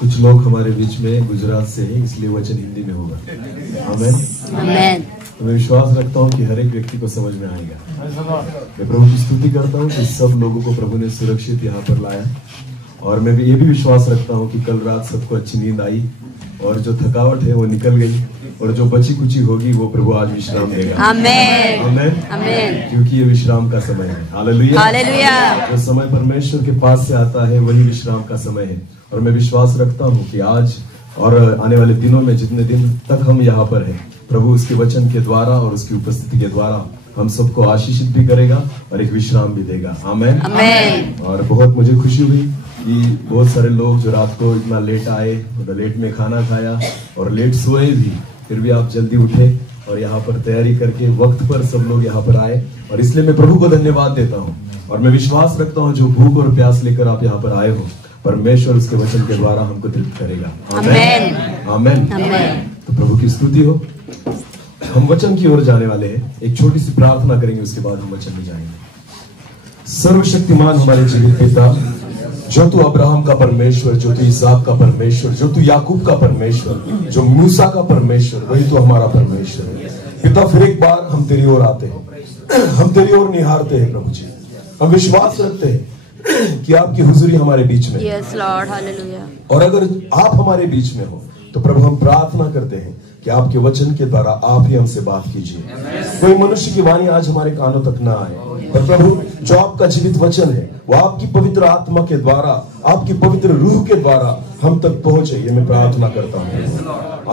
कुछ लोग हमारे बीच में गुजरात से हैं, इसलिए वचन हिंदी में होगा। आमेन। आमेन। तो मैं विश्वास रखता हूँ कि हर एक व्यक्ति को समझ में आएगा। मैं प्रभु की स्तुति करता हूँ कि सब लोगों को प्रभु ने सुरक्षित यहाँ पर लाया, और मैं भी ये भी विश्वास रखता हूँ कि कल रात सबको अच्छी नींद आई और जो थकावट है वो निकल गई, और जो बची कुची होगी वो प्रभु आज विश्राम देगा। आमेन। आमेन। आमेन। क्योंकि ये विश्राम का समय है। हालेलुया। हालेलुया। जो समय परमेश्वर के पास से आता है वही विश्राम का समय है, और मैं विश्वास रखता हूँ कि आज और आने वाले दिनों में जितने दिन तक हम यहाँ पर हैं, प्रभु उसके वचन के द्वारा और उसकी उपस्थिति के द्वारा हम सबको आशीषित भी करेगा और एक विश्राम भी देगा। आमेन। आमेन। और बहुत मुझे खुशी हुई कि बहुत सारे लोग जो रात को इतना लेट आए, लेट में खाना खाया और लेट सोए भी, फिर भी आप जल्दी उठे और यहाँ पर तैयारी करके वक्त पर सब लोग यहाँ पर आए, और इसलिए मैं प्रभु को धन्यवाद देता हूँ। और मैं विश्वास रखता हूँ जो भूख और प्यास लेकर आप यहाँ पर आए हो, परमेश्वर उसके वचन के द्वारा हमको तृप्त करेगा। आमेन। आमेन। तो प्रभु की स्तुति हो। हम वचन की ओर जाने वाले हैं, एक छोटी सी प्रार्थना करेंगे, उसके बाद हम वचन में जाएंगे। सर्वशक्तिमान हमारे जीवित पिता, जो तू अब्राहम का परमेश्वर, जो तू इसहाक का परमेश्वर, जो तू याकूब का परमेश्वर, जो मूसा का परमेश्वर, वही तो हमारा परमेश्वर है। पिता, फिर एक बार हम तेरी ओर आते हैं, हम तेरी ओर निहारते हैं प्रभु जी। हम विश्वास रखते हैं कि आपकी हुजूरी हमारे बीच में। Yes Lord, hallelujah. और अगर आप हमारे बीच में हो तो प्रभु हम प्रार्थना करते हैं कि आपके वचन के द्वारा आप ही हमसे बात कीजिए। कोई मनुष्य की वाणी आज हमारे कानों तक ना आए, पर प्रभु जो आपका जीवित वचन है वो आपकी पवित्र आत्मा के द्वारा, आपकी पवित्र रूह के द्वारा हम तक पहुंचे, ये मैं प्रार्थना करता हूँ।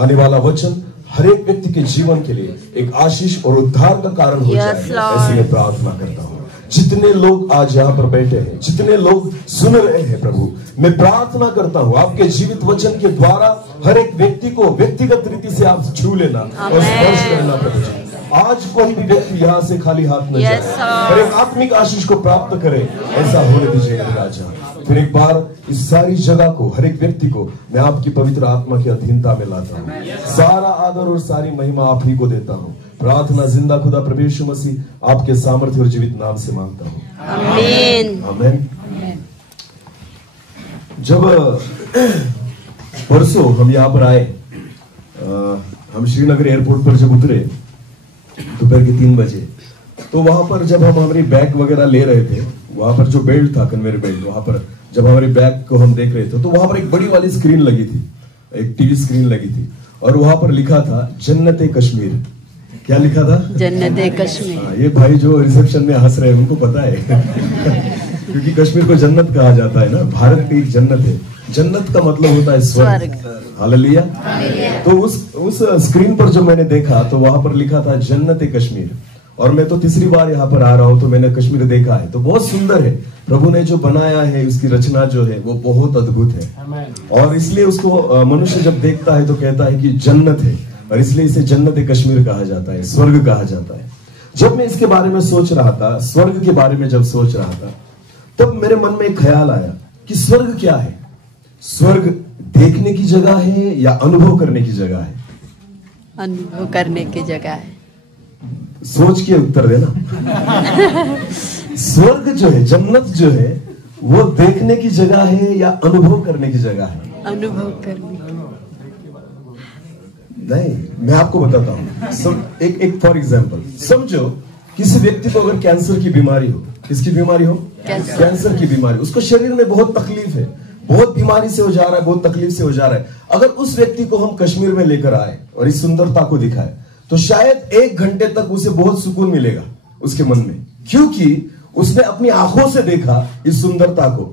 आने वाला वचन हर एक व्यक्ति के जीवन के लिए एक आशीष और उद्धार का कारण हो जाए, ऐसी मैं प्रार्थना करता हूँ। जितने लोग आज यहाँ पर बैठे हैं, जितने लोग सुन रहे हैं प्रभु, मैं प्रार्थना करता हूँ आपके जीवित वचन के द्वारा हर एक व्यक्ति को व्यक्तिगत रीति से आप छू लेना और स्पर्श करना प्रभु जी। आज कोई भी व्यक्ति यहाँ से खाली हाथ न जाए, हर एक आत्मिक आशीष को प्राप्त करे, ऐसा होने दीजिए राजा। फिर एक बार इस सारी जगह को, हर एक व्यक्ति को मैं आपकी पवित्र आत्मा की अधीनता में लाता हूँ। सारा आदर और सारी महिमा आप ही को देता हूँ। प्रार्थना जिंदा खुदा प्रभु यीशु मसीह आपके सामर्थ्य और जीवित नाम से मांगता हूँ, आमीन। आमीन। जब परसों हम यहाँ पर आए, हम श्रीनगर एयरपोर्ट पर जब उतरे दोपहर के 3 बजे, तो वहां पर जब हम हमारी बैग वगैरह ले रहे थे, वहां पर जो बेल्ट था, कन्वेयर बेल्ट, वहां पर जब हमारी बैग को हम देख रहे थे तो वहां पर एक बड़ी वाली स्क्रीन लगी थी, एक टीवी स्क्रीन लगी थी, और वहां पर लिखा था जन्नत कश्मीर। क्या लिखा था? जन्नत कश्मीर। ये भाई जो रिसेप्शन में हंस रहे हैं उनको पता है क्योंकि कश्मीर को जन्नत कहा जाता है ना, भारत की एक जन्नत है। जन्नत का मतलब होता है स्वर्ग। हालेलुया। तो उस स्क्रीन पर जो मैंने देखा तो वहां पर लिखा था जन्नत कश्मीर, और मैं तो तीसरी बार यहाँ पर आ रहा हूँ तो मैंने कश्मीर देखा है, तो बहुत सुंदर है। प्रभु ने जो बनाया है उसकी रचना जो है वो बहुत अद्भुत है, और इसलिए उसको मनुष्य जब देखता है तो कहता है कि जन्नत है, और इसलिए इसे जन्नत कश्मीर कहा जाता है, स्वर्ग कहा जाता है। जब मैं इसके बारे में सोच रहा था, स्वर्ग के बारे में जब सोच रहा था, तब मेरे मन में एक ख्याल आया कि स्वर्ग क्या है? स्वर्ग देखने की जगह है या अनुभव करने की जगह है? अनुभव करने की जगह है। सोच के उत्तर देना। स्वर्ग जो है, जन्नत जो है, वो देखने की जगह है या अनुभव करने की जगह है? अनुभव करने की। नहीं, मैं आपको बताता हूं। एक फॉर एग्जाम्पल समझो, किसी व्यक्ति को अगर कैंसर की बीमारी हो, किसकी बीमारी हो? कैंसर की बीमारी। उसको शरीर में बहुत तकलीफ है, बहुत बीमारी से हो जा रहा है, बहुत तकलीफ से हो जा रहा है। अगर उस व्यक्ति को हम कश्मीर में लेकर आए और इस सुंदरता को दिखाए तो शायद 1 घंटे तक उसे बहुत सुकून मिलेगा उसके मन में, क्योंकि उसने अपनी आंखों से देखा इस सुंदरता को।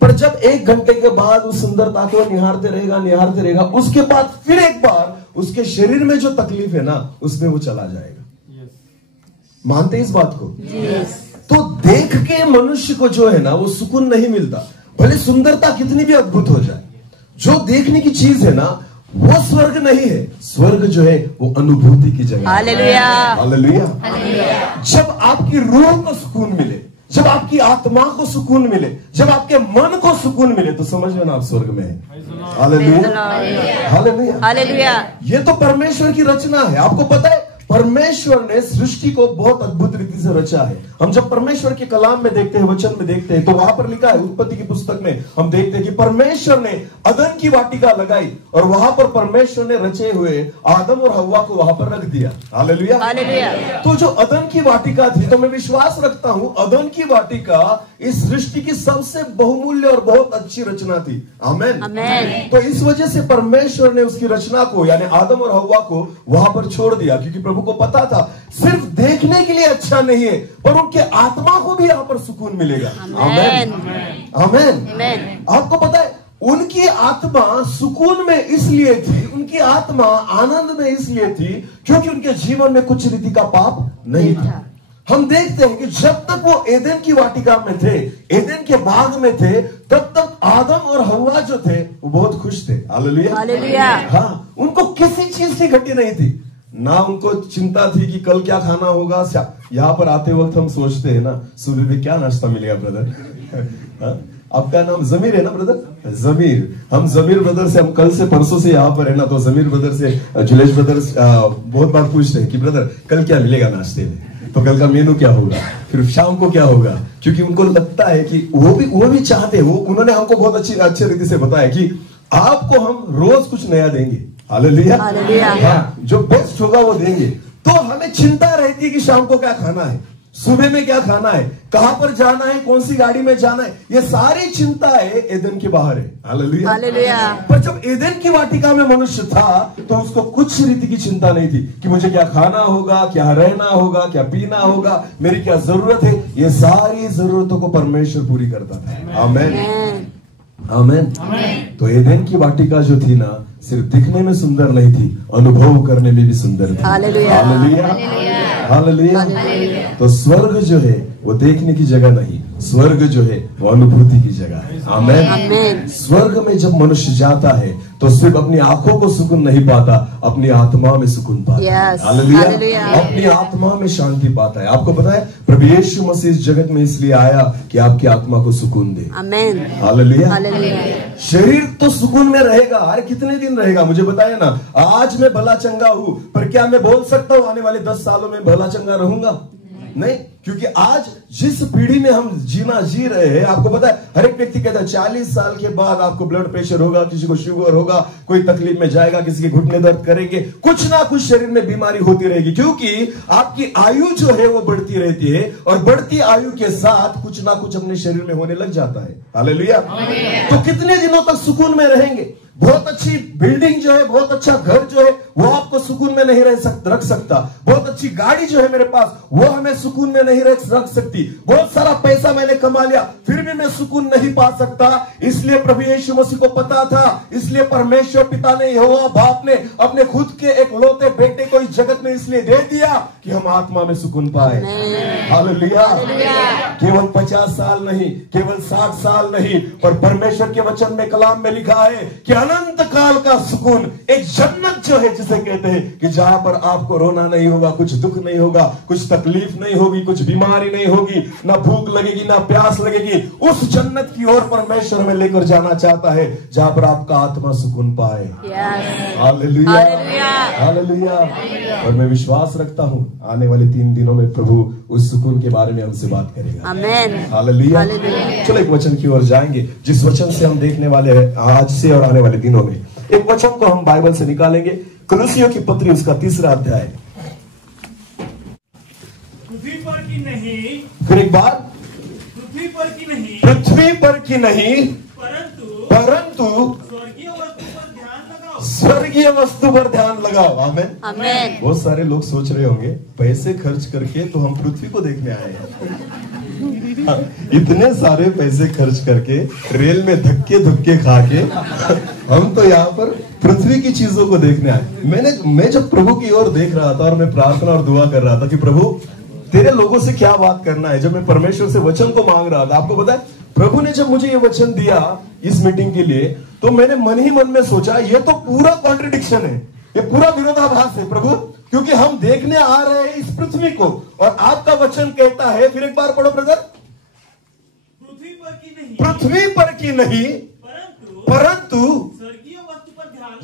पर जब 1 घंटे के बाद उस सुंदरता को निहारते रहेगा, उसके बाद फिर एक बार उसके शरीर में जो तकलीफ है ना, उसमें वो चला जाएगा। मानते हैं इस बात को? तो देख के मनुष्य को जो है ना वो सुकून नहीं मिलता, भले सुंदरता कितनी भी अद्भुत हो जाए। जो देखने की चीज है ना वो स्वर्ग नहीं है। स्वर्ग जो है वो अनुभूति की जगह है। हालेलुया। हालेलुया। जब आपकी रूह को सुकून मिले, जब आपकी आत्मा को सुकून मिले, जब आपके मन को सुकून मिले, तो समझ लेना आप स्वर्ग में है। हालेलुया। हालेलुया। हालेलुया। ये तो परमेश्वर की रचना है। आपको पता है परमेश्वर ने सृष्टि को बहुत अद्भुत रीति से रचा है। हम जब परमेश्वर के कलाम में देखते हैं, वचन में देखते हैं, तो वहां पर लिखा है, उत्पत्ति की पुस्तक में हम देखते हैं कि परमेश्वर ने अदन की वाटिका लगाई और वहां पर परमेश्वर ने रचे हुए आदम और हव्वा को वहां पर रख दिया। हालेलुया। हालेलुया। तो जो अदन की वाटिका थी, तो मैं विश्वास रखता हूं अदन की वाटिका इस सृष्टि की सबसे बहुमूल्य और बहुत अच्छी रचना थी। आमेन। आमेन। तो इस वजह से परमेश्वर ने उसकी रचना को, यानी आदम और हव्वा को वहां पर छोड़ दिया, क्योंकि प्रभु को पता था सिर्फ देखने के लिए अच्छा नहीं है, पर उनके आत्मा को भी यहां पर सुकून मिलेगा। आमेन। आमेन। आपको पता है उनकी आत्मा सुकून में इसलिए थी, उनकी आत्मा आनंद में इसलिए थी क्योंकि उनके जीवन में कुछ रीति का पाप नहीं था। हम देखते हैं कि जब तक वो एदेन की वाटिका में थे, एदेन के बाग में थे, तब तक आदम और हव्वा जो थे वो बहुत खुश थे। हालेलुया। हालेलुया। हाँ, उनको किसी चीज की घटी नहीं थी, ना उनको चिंता थी कि कल क्या खाना होगा। यहाँ पर आते वक्त हम सोचते हैं ना, सुबह में क्या नाश्ता मिलेगा ब्रदर। आपका नाम जमीर है ना ब्रदर? जमीर। हम जमीर ब्रदर से, हम कल से परसों से यहाँ पर है ना, तो जमीर ब्रदर से जुलेश ब्रदर बहुत बार पूछते हैं कि ब्रदर कल क्या मिलेगा नाश्ते में, तो कल का मेनू क्या होगा, फिर शाम को क्या होगा, क्योंकि उनको लगता है कि वो भी चाहते हैं। उन्होंने हमको बहुत अच्छी रीति से बताया कि आपको हम रोज कुछ नया देंगे। हालेलुया। हाँ, जो बेस्ट होगा वो देंगे। तो हमें चिंता रहती है कि शाम को क्या खाना है, सुबह में क्या खाना है, कहां पर जाना है, कौन सी गाड़ी में जाना है, ये सारी चिंताएं एदेन के बाहर है। हालेलुया। हालेलुया। पर जब एदेन की वाटिका में मनुष्य था तो उसको कुछ रीति की चिंता नहीं थी कि मुझे क्या खाना होगा, क्या रहना होगा, क्या पीना होगा, मेरी क्या जरूरत है। ये सारी जरूरतों को परमेश्वर पूरी करता था। आमेन। आमेन। तो एदेन की वाटिका जो थी ना, सिर्फ दिखने में सुंदर नहीं थी, अनुभव करने में भी सुंदर थी। हालेलुया। हालेलुया। तो स्वर्ग जो है वो देखने की जगह नहीं, स्वर्ग जो है वो अनुभूति की जगह है। आमेन। स्वर्ग में जब मनुष्य जाता है तो सिर्फ अपनी आंखों को सुकून नहीं पाता, अपनी आत्मा में सुकून पाता है। हालेलुया। अपनी आत्मा में शांति पाता है। आपको पता है प्रभु यीशु मसीह इस जगत में इसलिए आया कि आपकी आत्मा को सुकून दे। आमेन। हालेलुया। शरीर तो सुकून में रहेगा, अरे कितने दिन रहेगा मुझे बताया ना। आज मैं भला चंगा हूं, पर क्या मैं बोल सकता हूं आने वाले 10 सालों में भला चंगा रहूंगा? नहीं, क्योंकि आज जिस पीढ़ी में हम जी रहे हैं, आपको पता है हर एक व्यक्ति कहता है 40 साल के बाद आपको ब्लड प्रेशर होगा, किसी को शुगर होगा, कोई तकलीफ में जाएगा, किसी के घुटने दर्द करेंगे, कुछ ना कुछ शरीर में बीमारी होती रहेगी, क्योंकि आपकी आयु जो है वो बढ़ती रहती है और बढ़ती आयु के साथ कुछ ना कुछ अपने शरीर में होने लग जाता है। हालेलुया। तो कितने दिनों तक सुकून में रहेंगे? बहुत अच्छी बिल्डिंग जो है, बहुत अच्छा घर जो है, वो आपको सुकून में नहीं रख सकता। बहुत अच्छी गाड़ी जो है मेरे पास, वो हमें सुकून में नहीं रख सकती। बहुत सारा पैसा मैंने कमा लिया, फिर भी मैं सुकून नहीं पा सकता। इसलिए प्रभु यीशु मसीह को पता था, इसलिए परमेश्वर पिता ने, यहोवा बाप ने अपने खुद के एक लौते बेटे को इस जगत में इसलिए दे दिया कि हम आत्मा में सुकून पाए। हालेलुया। केवल 50 साल नहीं, केवल 60 साल नहीं, पर परमेश्वर के वचन में, कलाम में लिखा है कि अनंत काल का सुकून, एक जन्नत जो है जिसे कहते हैं कि जहां पर आपको रोना नहीं होगा, कुछ दुख नहीं होगा, कुछ तकलीफ नहीं होगी, कुछ बीमारी नहीं होगी, ना भूख लगेगी, ना प्यास लगेगी। उस जन्नत की ओर परमेश्वर हमें लेकर जाना चाहता है जहां पर आपका आत्मा सुकून पाए। Hallelujah, hallelujah. और मैं विश्वास रखता हूं आने वाले 3 दिनों में प्रभु उस सुकून के बारे में हमसे बात करेगा। आमेन। हालेलुया। चलो एक वचन की ओर जाएंगे जिस वचन से हम देखने वाले हैं आज से और आने वाले दिनों में। एक वचन को हम बाइबल से निकालेंगे, कुलुसियों की पत्री, उसका 3रा अध्याय। पृथ्वी पर की नहीं, फिर एक बार, पृथ्वी पर की नहीं, पृथ्वी पर की नहीं, परंतु स्वर्गीय वस्तु पर ध्यान लगाओ। स्वर्गीय वस्तु पर ध्यान लगाओ। आमेन। आमेन। बहुत सारे लोग सोच रहे होंगे पैसे खर्च करके तो हम पृथ्वी को देखने आए हैं। इतने सारे पैसे खर्च करके, रेल में धक्के धुक्के खा के हम तो यहाँ पर पृथ्वी की चीजों को देखने आए। मैं जब प्रभु की ओर देख रहा था और मैं प्रार्थना और दुआ कर रहा था कि प्रभु तेरे लोगों से क्या बात करना है, जब मैं परमेश्वर से वचन को मांग रहा था, आपको पता है प्रभु ने जब मुझे ये वचन दिया इस मीटिंग के लिए, तो मैंने मन ही मन में सोचा ये तो पूरा कॉन्ट्रडिक्शन है, ये पूरा विरोधाभास है प्रभु, क्योंकि हम देखने आ रहे हैं इस पृथ्वी को और आपका वचन कहता है, फिर एक बार पढ़ो ब्रदर, पृथ्वी पर की नहीं, परंतु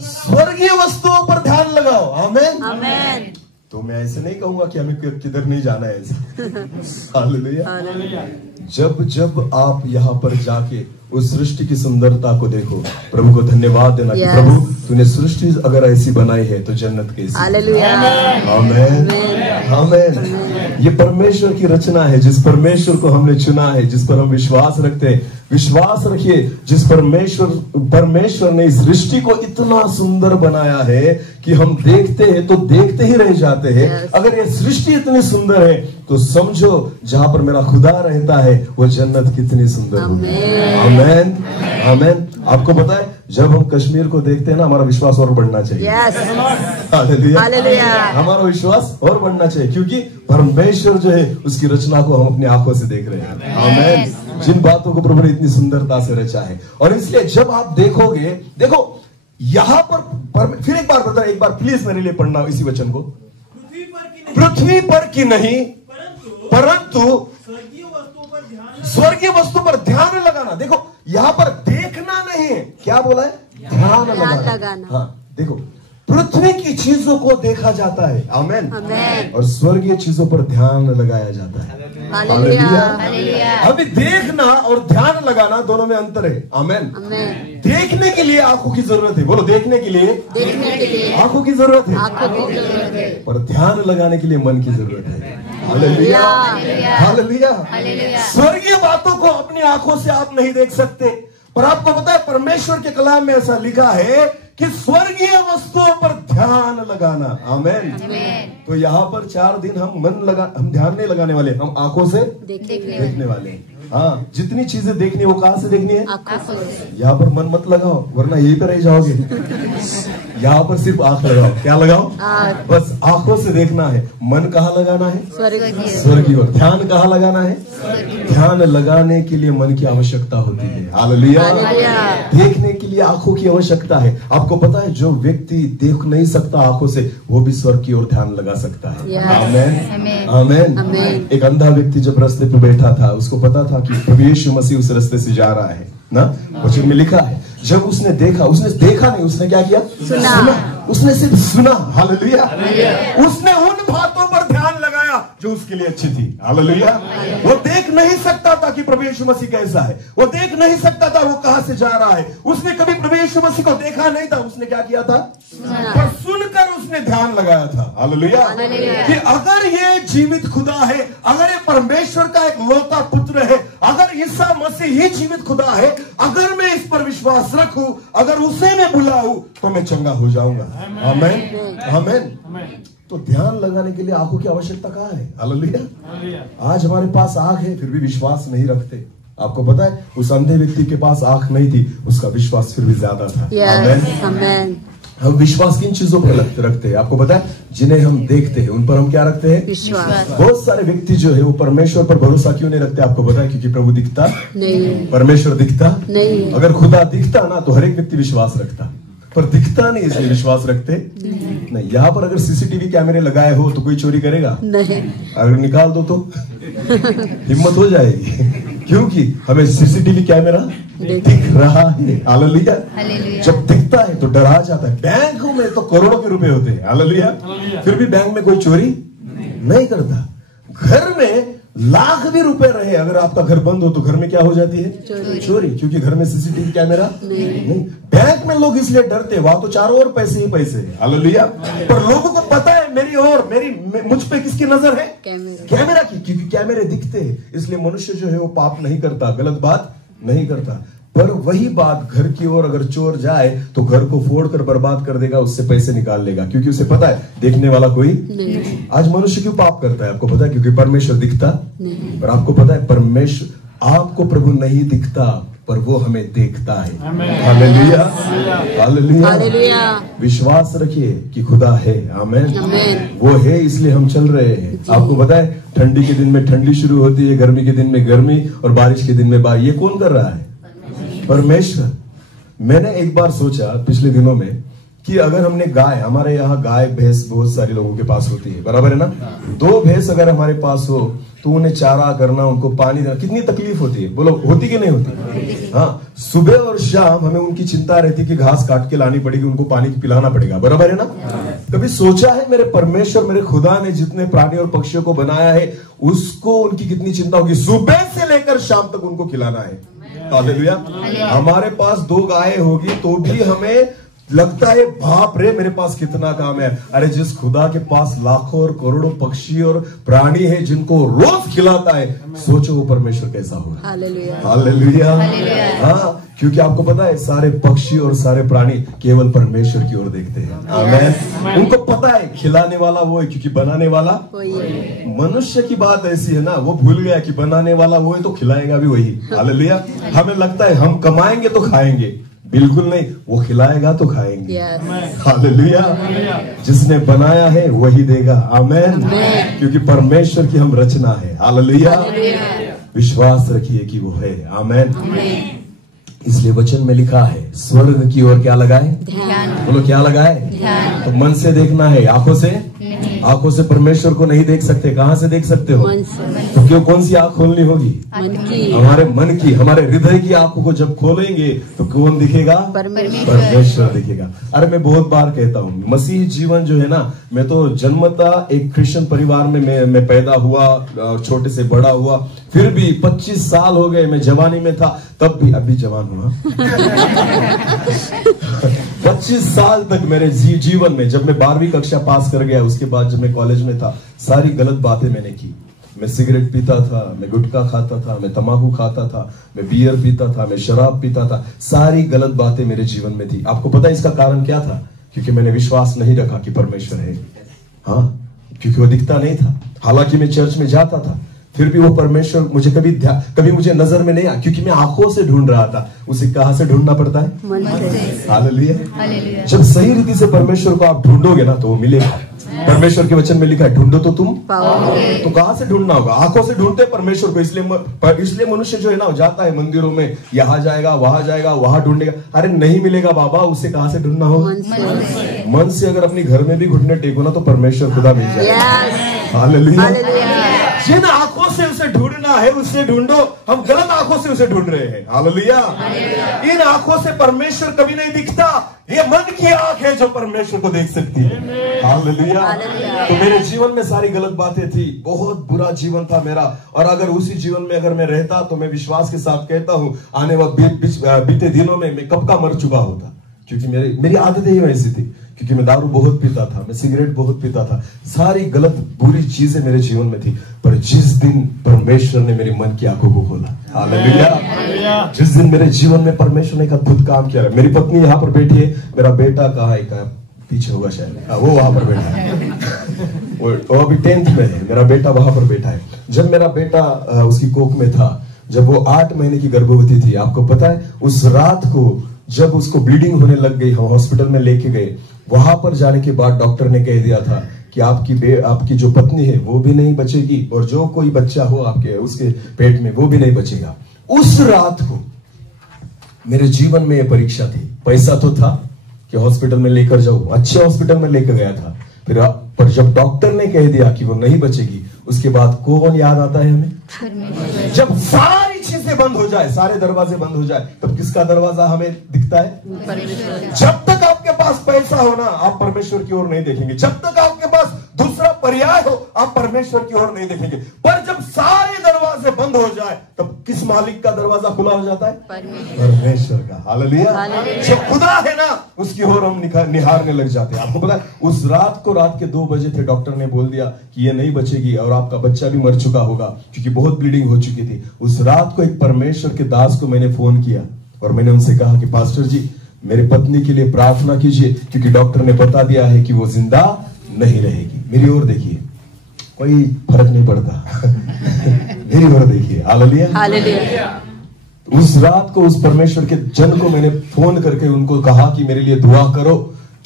स्वर्गीय वस्तुओं पर ध्यान लगाओ। आमेन। आमेन। तो मैं ऐसे नहीं कहूंगा कि हमें किधर नहीं जाना है ऐसा। हालेलुया। जब आप यहाँ पर जाके उस सृष्टि की सुंदरता को देखो, प्रभु को धन्यवाद देना कि प्रभु तूने सृष्टि अगर ऐसी बनाई है तो जन्नत कैसी। हालेलुया। आमेन, आमेन। ये परमेश्वर की रचना है, जिस परमेश्वर को हमने चुना है, जिस पर हम विश्वास रखते हैं। विश्वास रखिए, जिस परमेश्वर ने इस सृष्टि को इतना सुंदर बनाया है कि हम देखते हैं तो देखते ही रह जाते हैं। अगर ये सृष्टि इतनी सुंदर है तो समझो जहां पर मेरा खुदा रहता है वो जन्नत कितनी सुंदर होगी। आमेन, आमेन। आपको पता है जब हम कश्मीर को देखते हैं ना, हमारा विश्वास और बढ़ना चाहिए। हालेलुया। हमारा विश्वास और बढ़ना चाहिए, क्योंकि परमेश्वर जो है उसकी रचना को हम अपनी आंखों से देख रहे हैं। आमेन। जिन बातों को प्रभु ने इतनी सुंदरता से रचा है, और इसलिए जब आप देखोगे, देखो यहां पर फिर एक बार ब्रदर, एक बार प्लीज मेरे लिए पढ़ना इसी वचन को। पृथ्वी पर की नहीं, परंतु स्वर्गीय वस्तु पर ध्यान लगाना। देखो यहाँ पर देखना नहीं है, क्या बोला है? ध्यान लगाना। हाँ देखो, पृथ्वी की चीजों को देखा जाता है। आमेन। और स्वर्गीय चीजों पर ध्यान लगाया जाता है। हालेलुया। अभी देखना और ध्यान लगाना दोनों में अंतर है। आमेन। देखने के लिए आंखों की जरूरत है, बोलो देखने के लिए आंखों की जरूरत है, पर ध्यान लगाने के लिए मन की जरूरत है। Hallelujah, hallelujah. स्वर्गीय बातों को अपनी आंखों से आप नहीं देख सकते, पर आपको पता है परमेश्वर के कलाम में ऐसा लिखा है कि स्वर्गीय वस्तुओं पर ध्यान लगाना। आमेन। तो यहाँ पर 4 दिन हम ध्यान नहीं लगाने वाले, हम आंखों से देखने वाले हैं। हाँ, जितनी चीजें देखनी वो कहाँ से देखनी है? यहाँ पर मन मत लगाओ, वरना यहीं पे रह जाओगे। यहाँ पर सिर्फ आंख लगाओ। क्या लगाओ? बस आंखों से देखना है। मन कहाँ लगाना है? स्वर्गीय। और ध्यान कहाँ लगाना है? ध्यान लगाने के लिए मन की आवश्यकता होती है। हालेलुया। देखने के लिए आंखों की आवश्यकता है। आपको पता है जो व्यक्ति देख नहीं सकता आंखों से, वो भी स्वर्ग की ओर ध्यान लगा सकता है। आमेन, आमेन। एक अंधा व्यक्ति जब रास्ते पे बैठा था, उसको पता था कि प्रभु यीशु मसीह उस रास्ते से जा रहा है ना, वचन में लिखा है। जब उसने देखा नहीं, उसने क्या किया? सुना। उसने सिर्फ सुना। हालेलुया। उसने उन बातों पर ध्यान लगाया जो उसके लिए अच्छी थी। हालेलुया। वो देख नहीं सकता था कि प्रभु यीशु मसीह कैसा है, वो देख नहीं सकता था वो कहां से जा रहा है, उसने कभी प्रभु यीशु मसीह को देखा नहीं था। उसने क्या किया था? पर सुनकर उसने ध्यान लगाया था। हालेलुया। कि अगर ये जीवित खुदा है, अगर ये परमेश्वर का एक लौता पुत्र है, अगर ईसा मसीह ही जीवित खुदा है, अगर मैं इस पर विश्वास रखूं, अगर उसे मैं बुलाऊं, तो मैं चंगा हो जाऊंगा। आमीन, आमीन। तो ध्यान लगाने के लिए आंखों की आवश्यकता कहाँ है? हालेलुया। आज हमारे पास आंख है, फिर भी विश्वास नहीं रखते। आपको पता है, उस अंधे व्यक्ति के पास आंख नहीं थी, उसका विश्वास फिर भी ज्यादा था। आमीन। हम विश्वास किन चीजों पर रखते हैं? आपको पता है, जिन्हें हम देखते हैं उन पर हम क्या रखते हैं? विश्वास। बहुत सारे व्यक्ति जो है वो परमेश्वर पर भरोसा क्यों नहीं रखते? आपको पता है, क्योंकि प्रभु दिखता नहीं, परमेश्वर दिखता नहीं। अगर खुदा दिखता ना तो हर एक व्यक्ति विश्वास रखता, पर दिखता नहीं इसलिए विश्वास रखते नहीं। यहाँ पर अगर सीसीटीवी कैमरे लगाए हो तो कोई चोरी करेगा नहीं। अगर निकाल दो तो हिम्मत हो जाएगी, क्योंकि हमें सीसीटीवी कैमरा दिख रहा है। हालेलुया। जब दिखता है तो डरा जाता है। बैंकों में तो करोड़ों के रुपए होते हैं। हालेलुया। फिर भी बैंक में कोई चोरी नहीं करता। घर में लाख भी रुपए रहे, अगर आपका घर बंद हो तो घर में क्या हो जाती है? चोरी, क्योंकि घर में सीसीटीवी कैमरा नहीं। बैंक में लोग इसलिए डरते, वहां तो चारों ओर पैसे ही पैसे हैं। हालेलुया। पर लोगों को पता है मेरी और मुझ पे किसकी नजर है? कैमरा की, क्योंकि कैमरे दिखते हैं। इसलिए मनुष्य जो है वो पाप नहीं करता, गलत बात नहीं करता। पर वही बात घर की ओर अगर चोर जाए तो घर को फोड़ कर बर्बाद कर देगा, उससे पैसे निकाल लेगा, क्योंकि उसे पता है देखने वाला कोई नहीं। आज मनुष्य क्यों पाप करता है? आपको पता है, क्योंकि परमेश्वर दिखता नहीं। पर आपको पता है, परमेश्वर आपको प्रभु नहीं दिखता, पर वो हमें देखता है। Hallelujah, hallelujah. विश्वास रखिए कि खुदा है। आमीन। वो है, इसलिए हम चल रहे हैं। आपको पता है, ठंडी के दिन में ठंडी शुरू होती है, गर्मी के दिन में गर्मी, और बारिश के दिन में बारिश। ये कौन कर रहा है? परमेश्वर। मैंने एक बार सोचा पिछले दिनों में कि अगर हमने गाय, हमारे यहाँ गाय भैंस बहुत सारे लोगों के पास होती है, बराबर है ना? 2 भैंस अगर हमारे पास हो तो उन्हें चारा करना, उनको पानी देना, कितनी तकलीफ होती है? बोलो, होती कि नहीं होती? हाँ, सुबह और शाम हमें उनकी चिंता रहती कि घास काट के लानी पड़ेगी, उनको पानी पिलाना पड़ेगा, बराबर है ना? कभी सोचा है मेरे परमेश्वर, मेरे खुदा ने जितने प्राणी और पक्षियों को बनाया है, उसको उनकी कितनी चिंता होगी? सुबह से लेकर शाम तक उनको खिलाना है। हालेलुया। हमारे पास 2 गायें होगी तो भी हमें लगता है बाप रे मेरे पास कितना काम है। अरे जिस खुदा के पास लाखों और करोड़ों पक्षी और प्राणी है जिनको रोज खिलाता है, सोचो वो परमेश्वर कैसा होगा। Hallelujah, hallelujah. हाँ, क्योंकि आपको पता है सारे पक्षी और सारे प्राणी केवल परमेश्वर की ओर देखते हैं। आमीन। उनको पता है खिलाने वाला वो है, क्योंकि बनाने वाला मनुष्य की बात ऐसी है ना, वो भूल गया कि बनाने वाला वो है तो खिलाएगा भी वही। हालेलुया। हमें लगता है हम कमाएंगे तो खाएंगे, बिल्कुल नहीं, वो खिलाएगा तो खाएंगे। हालेलुया। जिसने बनाया है वही देगा। आमीन। क्योंकि परमेश्वर की हम रचना है। हालेलुया। विश्वास रखिए कि वो है। आमीन। इसलिए वचन में लिखा है, स्वर्ग की ओर क्या लगाए? ध्यान। बोलो, क्या लगाए? ध्यान। तो मन से देखना है, आंखों से? आंखों से परमेश्वर को नहीं देख सकते। कहां से देख सकते हो? मन से। तो क्यों, कौन सी आंख खोलनी होगी? मन की। हमारे मन की, हमारे हृदय की आंखों को जब खोलेंगे तो कौन दिखेगा? परमेश्वर दिखेगा। अरे मैं बहुत बार कहता हूँ, मसीह जीवन जो है ना, मैं तो जन्मता एक क्रिश्चियन परिवार में मैं पैदा हुआ, छोटे से बड़ा हुआ, फिर भी 25 साल हो गए, मैं जवानी में था तब भी, अभी जवान हुआ 25 साल तक मेरे जीवन में, जब मैं 12वीं कक्षा पास कर गया, उसके बाद जब मैं कॉलेज में था, सारी गलत बातें मैंने की। मैं सिगरेट पीता था, मैं गुटखा खाता था, मैं तंबाकू खाता था, मैं बियर पीता था, मैं शराब पीता था, सारी गलत बातें मेरे जीवन में थी। आपको पता है इसका कारण क्या था? क्योंकि मैंने विश्वास नहीं रखा कि परमेश्वर है। हाँ, क्योंकि वो दिखता नहीं था। हालांकि मैं चर्च में जाता था, फिर भी वो परमेश्वर मुझे कभी मुझे नजर में नहीं आया, क्योंकि मैं आंखों से ढूंढ रहा था। उसे कहां से ढूंढना पड़ता है? मन से। हालेलुया। जब सही रीति से परमेश्वर को आप ढूंढोगे ना तो वो मिलेगा। परमेश्वर के वचन में लिखा है, ढूंढो तो तुम पाओगे। तो कहां से ढूंढना होगा? आंखों से ढूंढते परमेश्वर को। इसलिए मनुष्य जो है ना, जाता है मंदिरों में, यहाँ जाएगा, वहां ढूंढेगा। अरे नहीं मिलेगा बाबा, उसे कहां से ढूंढना होगा? मन से। अगर अपनी घर में भी घुटने टेको ना तो परमेश्वर खुदा मिल जाएगा। हालेलुया। जिन आंखों से उसे ढूंढना है उसे ढूंढो। हम गलत आंखों से उसे ढूंढ रहे हैं। हालेलुया। इन आंखों से परमेश्वर कभी नहीं दिखता। ये मन की आंख है जो परमेश्वर को देख सकती है। हालेलुया। तो मेरे जीवन में सारी गलत बातें थी, बहुत बुरा जीवन था मेरा। और अगर उसी जीवन में अगर मैं रहता तो मैं विश्वास के साथ कहता हूं, आने वाले बीते दिनों में मैं कब का मर चुका होता। क्योंकि मेरी आदतें ही वैसी थी, क्योंकि मैं दारू बहुत पीता था, मैं सिगरेट बहुत पीता था, सारी गलत बुरी चीजें मेरे जीवन में थी। पर जिस दिन परमेश्वर ने मेरे मन की आंखों को खोला, हालेलुया, जिस दिन मेरे जीवन में परमेश्वर ने एक अद्भुत काम किया। मेरी पत्नी यहाँ पर बैठी है, मेरा बेटा कहाँ है, पीछे होगा शायद, वो वहां पर बैठा है, वो अभी 10th में है, मेरा बेटा वहां पर बैठा है। जब मेरा बेटा उसकी कोख में था, जब वो 8 महीने की गर्भवती थी, आपको पता है उस रात को जब उसको ब्लीडिंग होने लग गई, हम हॉस्पिटल में लेके गए। वहां पर जाने के बाद डॉक्टर ने कह दिया था कि आपकी जो पत्नी है वो भी नहीं बचेगी, और जो कोई बच्चा हो आपके उसके पेट में वो भी नहीं बचेगा। उस रात को मेरे जीवन में ये परीक्षा थी। पैसा तो था कि हॉस्पिटल में लेकर जाओ, अच्छे हॉस्पिटल में लेकर गया था, पर जब डॉक्टर ने कह दिया कि वो नहीं बचेगी, उसके बाद कौन याद आता है हमें? जब सारी चीजें बंद हो जाए, सारे दरवाजे बंद हो जाए, तब किसका दरवाजा हमें दिखता है? जब तक आपके पास पैसा हो ना, आप परमेश्वर की ओर नहीं देखेंगे। जब तक आपके पास दूसरा पर्याय हो, आप परमेश्वर की ओर नहीं देखेंगे। पर जब सारे दरवाजे बंद हो जाए, तब किस मालिक का दरवाजा खुला हो जाता है? परमेश्वर का। हालेलुया। जो खुदा है ना, उसकी ओर हम निहारने लग जाते हैं। आपको पता है उस रात के 2 बजे थे, डॉक्टर ने बोल दिया कि ये नहीं बचेगी और आपका बच्चा भी मर चुका होगा, क्योंकि बहुत ब्लीडिंग हो चुकी थी। उस रात को एक परमेश्वर के दास को मैंने फोन किया और मैंने उनसे कहा कि पास्टर जी, मेरी पत्नी के लिए प्रार्थना कीजिए, क्योंकि डॉक्टर ने बता दिया है कि वो जिंदा नहीं रहेगी। मेरी ओर देखिए, कोई फर्क नहीं पड़ता। मेरी ओर देखिए, हालेलुया। उस रात को उस परमेश्वर के जन को मैंने फोन करके उनको कहा कि मेरे लिए दुआ करो,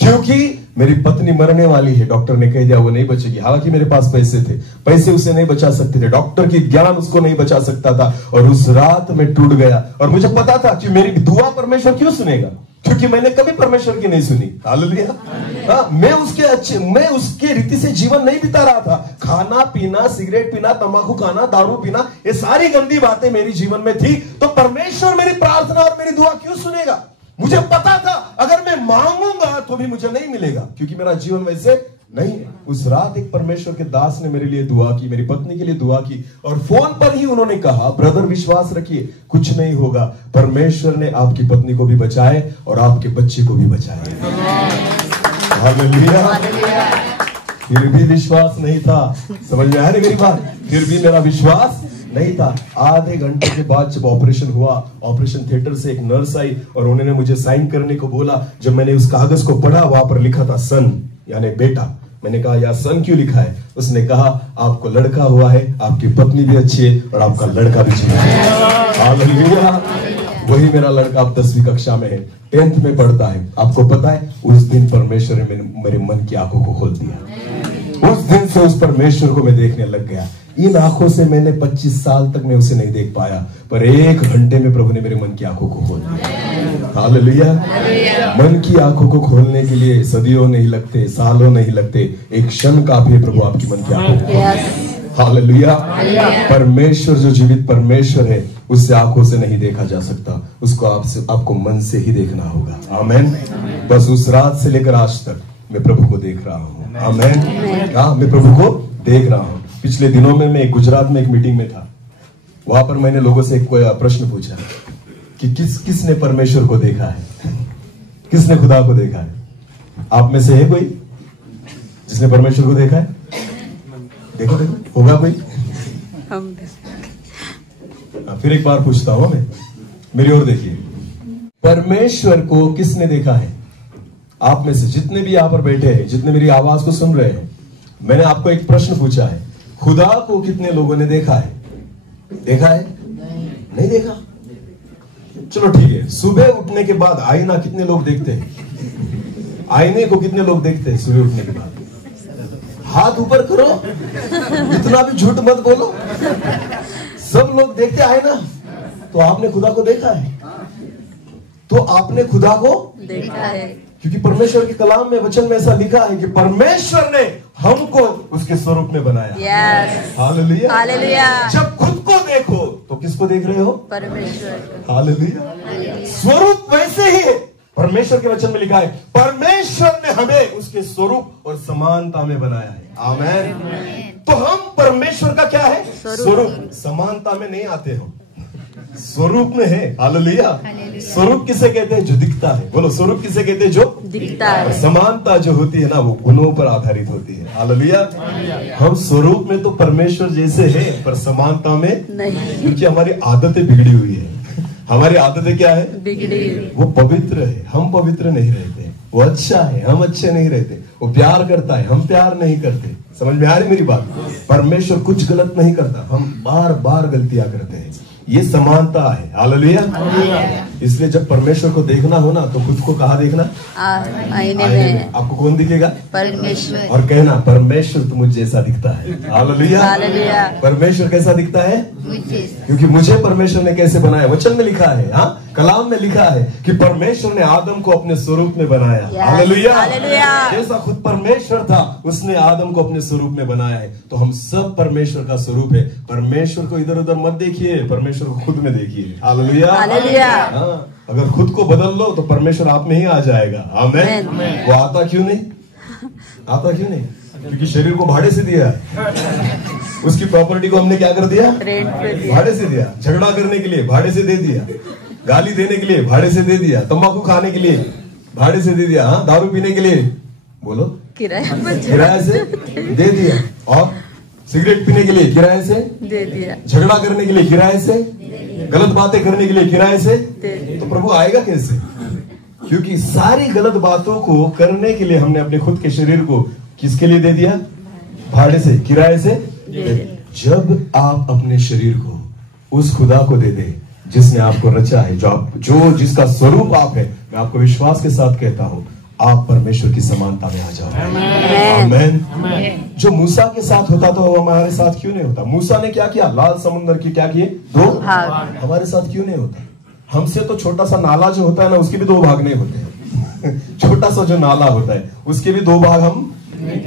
क्योंकि मेरी पत्नी मरने वाली है। डॉक्टर ने कह दिया वो नहीं बचेगी। हालांकि मेरे पास पैसे थे, पैसे उसे नहीं बचा सकते थे, डॉक्टर की ज्ञान उसको नहीं बचा सकता था। और उस रात में टूट गया, और मुझे पता था कि मेरी दुआ परमेश्वर क्यों सुनेगा, क्योंकि मैंने कभी परमेश्वर की नहीं सुनी। हालेलुया। मैं उसके रीति से जीवन नहीं बिता रहा था। खाना पीना, सिगरेट पीना, तंबाकू खाना, दारू पीना, ये सारी गंदी बातें मेरी जीवन में थी। तो परमेश्वर मेरी प्रार्थना और मेरी दुआ क्यों सुनेगा? मुझे पता था अगर मैं मांगूंगा तो भी मुझे नहीं मिलेगा, क्योंकि मेरा जीवन वैसे नहीं है। उस रात एक परमेश्वर के दास ने मेरे लिए दुआ की, मेरी पत्नी के लिए दुआ की, और फोन पर ही उन्होंने कहा, ब्रदर विश्वास रखिए, कुछ नहीं होगा, परमेश्वर ने आपकी पत्नी को भी बचाए और आपके बच्चे को भी बचाए। हालेलुया। फिर भी विश्वास नहीं था। समझ में आया मेरी बात? फिर भी मेरा विश्वास नहीं था। आधे घंटे के बाद जब ऑपरेशन हुआ, ऑपरेशन थिएटर से एक नर्स आई और उन्होंने मुझे साइन करने को बोला। जब मैंने उस कागज को पढ़ा, वहां पर लिखा था सन, यानी बेटा। मैंने कहा यार सन क्यों लिखा है? उसने कहा आपको लड़का हुआ है, आपकी पत्नी भी अच्छी है और आपका लड़का भी अच्छी है। हालेलुया। वही मेरा लड़का अब 10वीं कक्षा में है, 10th में पढ़ता है। आपको पता है उस दिन परमेश्वर ने मेरे मन की आंखों को खोल दिया। उस दिन से उस परमेश्वर को मैं देखने लग गया। इन आंखों से मैंने 25 साल तक मैं उसे नहीं देख पाया, पर 1 घंटे में प्रभु ने मेरे मन की आंखों को खोल दिया। हालेलुया। मन की आंखों को खोलने के लिए सदियों नहीं लगते, सालों नहीं लगते, एक क्षण काफी है प्रभु आपकी मन की आंखों को। हालेलुया। परमेश्वर जो जीवित परमेश्वर है, उससे आंखों से नहीं देखा जा सकता, उसको आपको मन से ही देखना होगा। आमेन। बस उस रात से लेकर आज तक मैं प्रभु को देख रहा हूँ। आमेन। हाँ, मैं प्रभु को देख रहा हूँ। पिछले दिनों में मैं गुजरात में एक मीटिंग में था। वहां पर मैंने लोगों से एक प्रश्न पूछा कि किसने परमेश्वर को देखा है, किसने खुदा को देखा है? आप में से है कोई जिसने परमेश्वर को देखा है? देखो होगा कोई? फिर एक बार पूछता हूं मैं, मेरी ओर देखिए। परमेश्वर को किसने देखा है? आप में से जितने भी यहां पर बैठे हैं, जितने मेरी आवाज को सुन रहे हैं, मैंने आपको एक प्रश्न पूछा है, खुदा को कितने लोगों ने देखा है? देखा है? नहीं देखा? चलो ठीक है। सुबह उठने के बाद आईना कितने लोग देखते हैं? आईने को कितने लोग देखते हैं सुबह उठने के बाद? हाथ ऊपर करो, इतना भी झूठ मत बोलो। सब लोग देखते आईना। तो आपने खुदा को देखा है? तो आपने खुदा को देखा है, क्योंकि परमेश्वर के कलाम में, वचन में ऐसा लिखा है कि परमेश्वर ने हमको उसके स्वरूप में बनाया। हालेलुया। हालेलुया। जब खुद को देखो तो किसको देख रहे हो? परमेश्वर। हालेलुया। स्वरूप वैसे ही है। परमेश्वर के वचन में लिखा है परमेश्वर ने हमें उसके स्वरूप और समानता में बनाया है। आमेन। तो हम परमेश्वर का क्या है? स्वरूप। समानता में नहीं आते हो, स्वरूप में है। हालेलुया। स्वरूप किसे कहते हैं? जो दिखता है। बोलो, स्वरूप किसे कहते हैं? जो दिखता है। समानता जो होती है ना, वो गुणों पर आधारित होती है। हालेलुया। हम स्वरूप में तो परमेश्वर जैसे हैं, पर समानता में नहीं, क्योंकि हमारी आदतें बिगड़ी हुई है। हमारी आदतें क्या है? बिगड़ी। वो पवित्र है, हम पवित्र नहीं रहते। वो अच्छा है, हम अच्छे नहीं रहते। वो प्यार करता है, हम प्यार नहीं करते। समझ में आ रही मेरी बात? परमेश्वर कुछ गलत नहीं करता, हम बार बार गलतियां करते हैं। ये समानता है। हालेलुया। इसलिए जब परमेश्वर को देखना हो ना, तो खुद को कहाँ देखना? आईने में। आपको कौन दिखेगा? परमेश्वर। और कहना, परमेश्वर तो मुझे जैसा दिखता है। हालेलुया। हालेलुया। परमेश्वर कैसा दिखता है? मुझे। क्योंकि मुझे परमेश्वर ने कैसे बनाया? वचन में लिखा है, हाँ, कलाम में लिखा है कि परमेश्वर ने आदम को अपने स्वरूप में बनाया। हालेलुया। जैसा खुद परमेश्वर था, उसने आदम को अपने स्वरूप में बनाया है। तो हम सब परमेश्वर का स्वरूप है। परमेश्वर को इधर उधर मत देखिए, परमेश्वर को खुद में देखिए। हालेलुया। हाँ, अगर खुद को बदल लो तो परमेश्वर आप में ही आ जाएगा। आमीन। वो आता क्यों नहीं? आता क्यों नहीं? क्योंकि शरीर को भाड़े से दिया है। उसकी प्रॉपर्टी को हमने क्या कर दिया? भाड़े से दिया। झगड़ा करने के लिए भाड़े से दे दिया, गाली देने के लिए भाड़े से दे दिया, तंबाकू खाने के लिए भाड़े से दे दिया, हाँ, दारू पीने के लिए बोलो किराए से दे दिया, और सिगरेट पीने के लिए किराए से दे दिया, झगड़ा करने के लिए किराए से, गलत बातें करने के लिए किराए से। तो प्रभु आएगा कैसे? क्योंकि सारी गलत बातों को करने के लिए हमने अपने खुद के शरीर को किसके लिए दे दिया? भाड़े से, किराए से। जब आप अपने शरीर को उस खुदा को दे दे जिसने आपको रचा है, जो जिसका स्वरूप आप है, मैं आपको विश्वास के साथ कहता हूं, आप परमेश्वर की समानता में आ जाओ। आमीन। जो मूसा के साथ होता तो वो हमारे साथ क्यों नहीं होता? मूसा ने क्या किया? लाल समुद्र के क्या किए? 2 भाग। हमारे साथ क्यों नहीं होता? हमसे तो छोटा सा नाला जो होता है ना, उसके भी 2 भाग नहीं होते। छोटा सा जो नाला होता है उसके भी 2 भाग हम।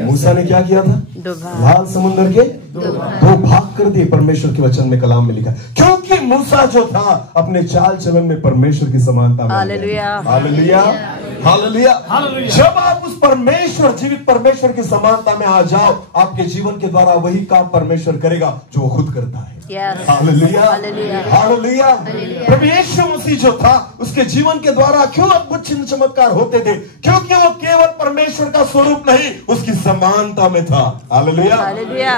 मूसा ने क्या किया था? लाल समुद्र के 2 भाग कर दिए। परमेश्वर के वचन में, कलाम में लिखा, क्योंकि मूसा जो था अपने चाल चलन में परमेश्वर की समानता में। हालेलुया। हालेलुया। हालेलुया। जब आप उस परमेश्वर, जीवित परमेश्वर की समानता में आ जाओ, आपके जीवन के द्वारा वही काम परमेश्वर करेगा जो वो खुद करता है। हालेलुया। हालेलुया। प्रभु यीशु मसीह जो था, उसके जीवन के द्वारा क्यों अद्भुत चिन्ह चमत्कार होते थे? क्योंकि वो केवल परमेश्वर का स्वरूप नहीं, उसकी समानता में था। हालेलुया।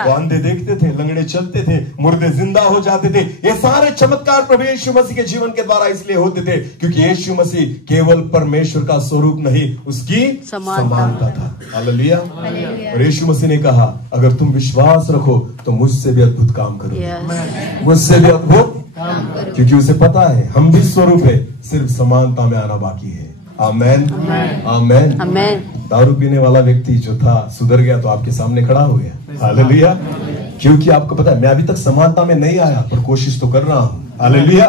वो अंधे देखते थे, लंगड़े चलते थे, मुर्दे जिंदा हो जाते थे। ये सारे चमत्कार प्रभु यीशु मसीह के जीवन के द्वारा इसलिए होते थे क्योंकि यीशु मसीह केवल परमेश्वर का स्वरूप नहीं, उसकी समानता था। हालेलुया। और यीशु मसीह ने कहा, अगर तुम विश्वास रखो तो मुझसे भी अद्भुत काम करो, मुझसे भी अद्भुत, क्योंकि उसे पता है हम भी स्वरूप है, सिर्फ समानता में आना बाकी है। आमेन। आमेन। आमेन। दारू पीने वाला व्यक्ति जो था सुधर गया तो आपके सामने खड़ा हो गया। हालेलुया। क्योंकि आपको पता है, मैं अभी तक समानता में नहीं आया, पर कोशिश तो कर रहा हूँ। हालेलुया।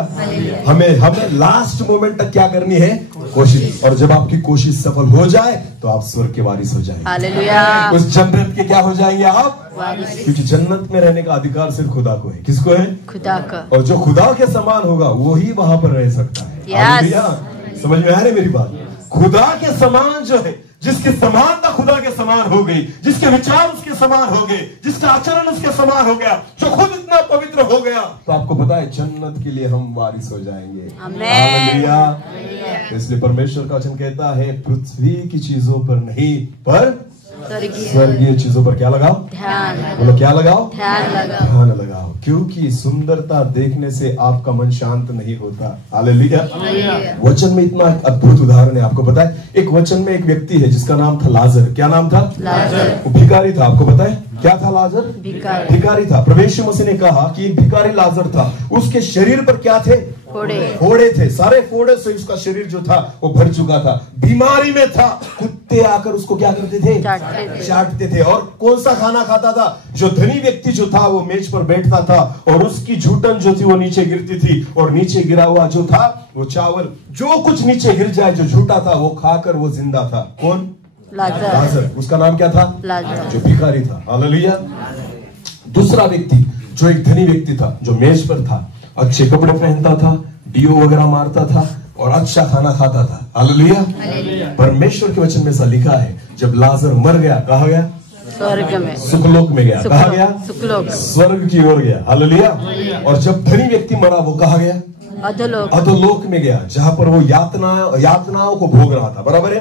हमें लास्ट मोमेंट तक क्या करनी है? कोशिश। और जब आपकी कोशिश सफल हो जाए तो आप स्वर्ग के वारिस हो जाएंगे। हालेलुया। उस जन्नत के क्या हो जाएंगे आप? क्योंकि जन्नत में रहने का अधिकार सिर्फ खुदा को है। किसको है? खुदा का। और जो खुदा के समान होगा वो ही वहां पर रह सकता है। हालेलुया। समझ में आ रही मेरी बात? खुदा के समान जो है, जिसकी समानता खुदा के समान हो गई, जिसके विचार उसके समान हो गए, जिसका आचरण उसके समान हो गया, जो खुद इतना पवित्र हो गया, तो आपको पता है जन्नत के लिए हम वारिस हो जाएंगे। हालेलुया। इसलिए परमेश्वर का वचन कहता है, पृथ्वी की चीजों पर नहीं, पर स्वर्गीय चीजों पर क्या लगाओ? ध्यान। बोलो, क्या लगाओ? ध्यान लगाओ। क्योंकि सुंदरता देखने से आपका मन शांत नहीं होता। हालेलुया। वचन में इतना अद्भुत उदाहरण है, आपको पता है? एक वचन में एक व्यक्ति है जिसका नाम था लाजर। क्या नाम था? लाजर। वो भिखारी था। आपको पता है क्या था? लाजर भिखारी था। प्रभु यीशु मसीह ने कहा कि एक भिखारी लाजर था, उसके शरीर पर क्या थे? फोड़े थे। सारे फोड़े से उसका शरीर जो था वो भर चुका था, बीमारी में था। कुत्ते आकर उसको क्या करते थे? चाटते थे। और कौन सा खाना खाता था? जो धनी व्यक्ति जो था वो मेज पर बैठता था और उसकी झूठन जो थी वो नीचे गिरती थी, और नीचे गिरा हुआ जो था वो चावल, जो कुछ नीचे गिर जाए जो झूठा था वो खाकर वो जिंदा था। कौन? लाजर। उसका नाम क्या था? लाजर, जो भिखारी था। हालेलुया। दूसरा व्यक्ति जो एक धनी व्यक्ति था, जो मेज पर था, अच्छे कपड़े पहनता था, डियो वगैरह मारता था और अच्छा खाना खाता था। हालेलुया। परमेश्वर के वचन में ऐसा लिखा है, जब लाजर मर गया, कहा गया? स्वर्ग में, सुखलोक में गया। कहा गया? सुखलोक, स्वर्ग की ओर गया। हालेलुया। और जब धनी व्यक्ति मरा, वो कहा गया? अधोलोक में गया, जहां पर वो यातनाओं को भोग रहा था। बराबर है।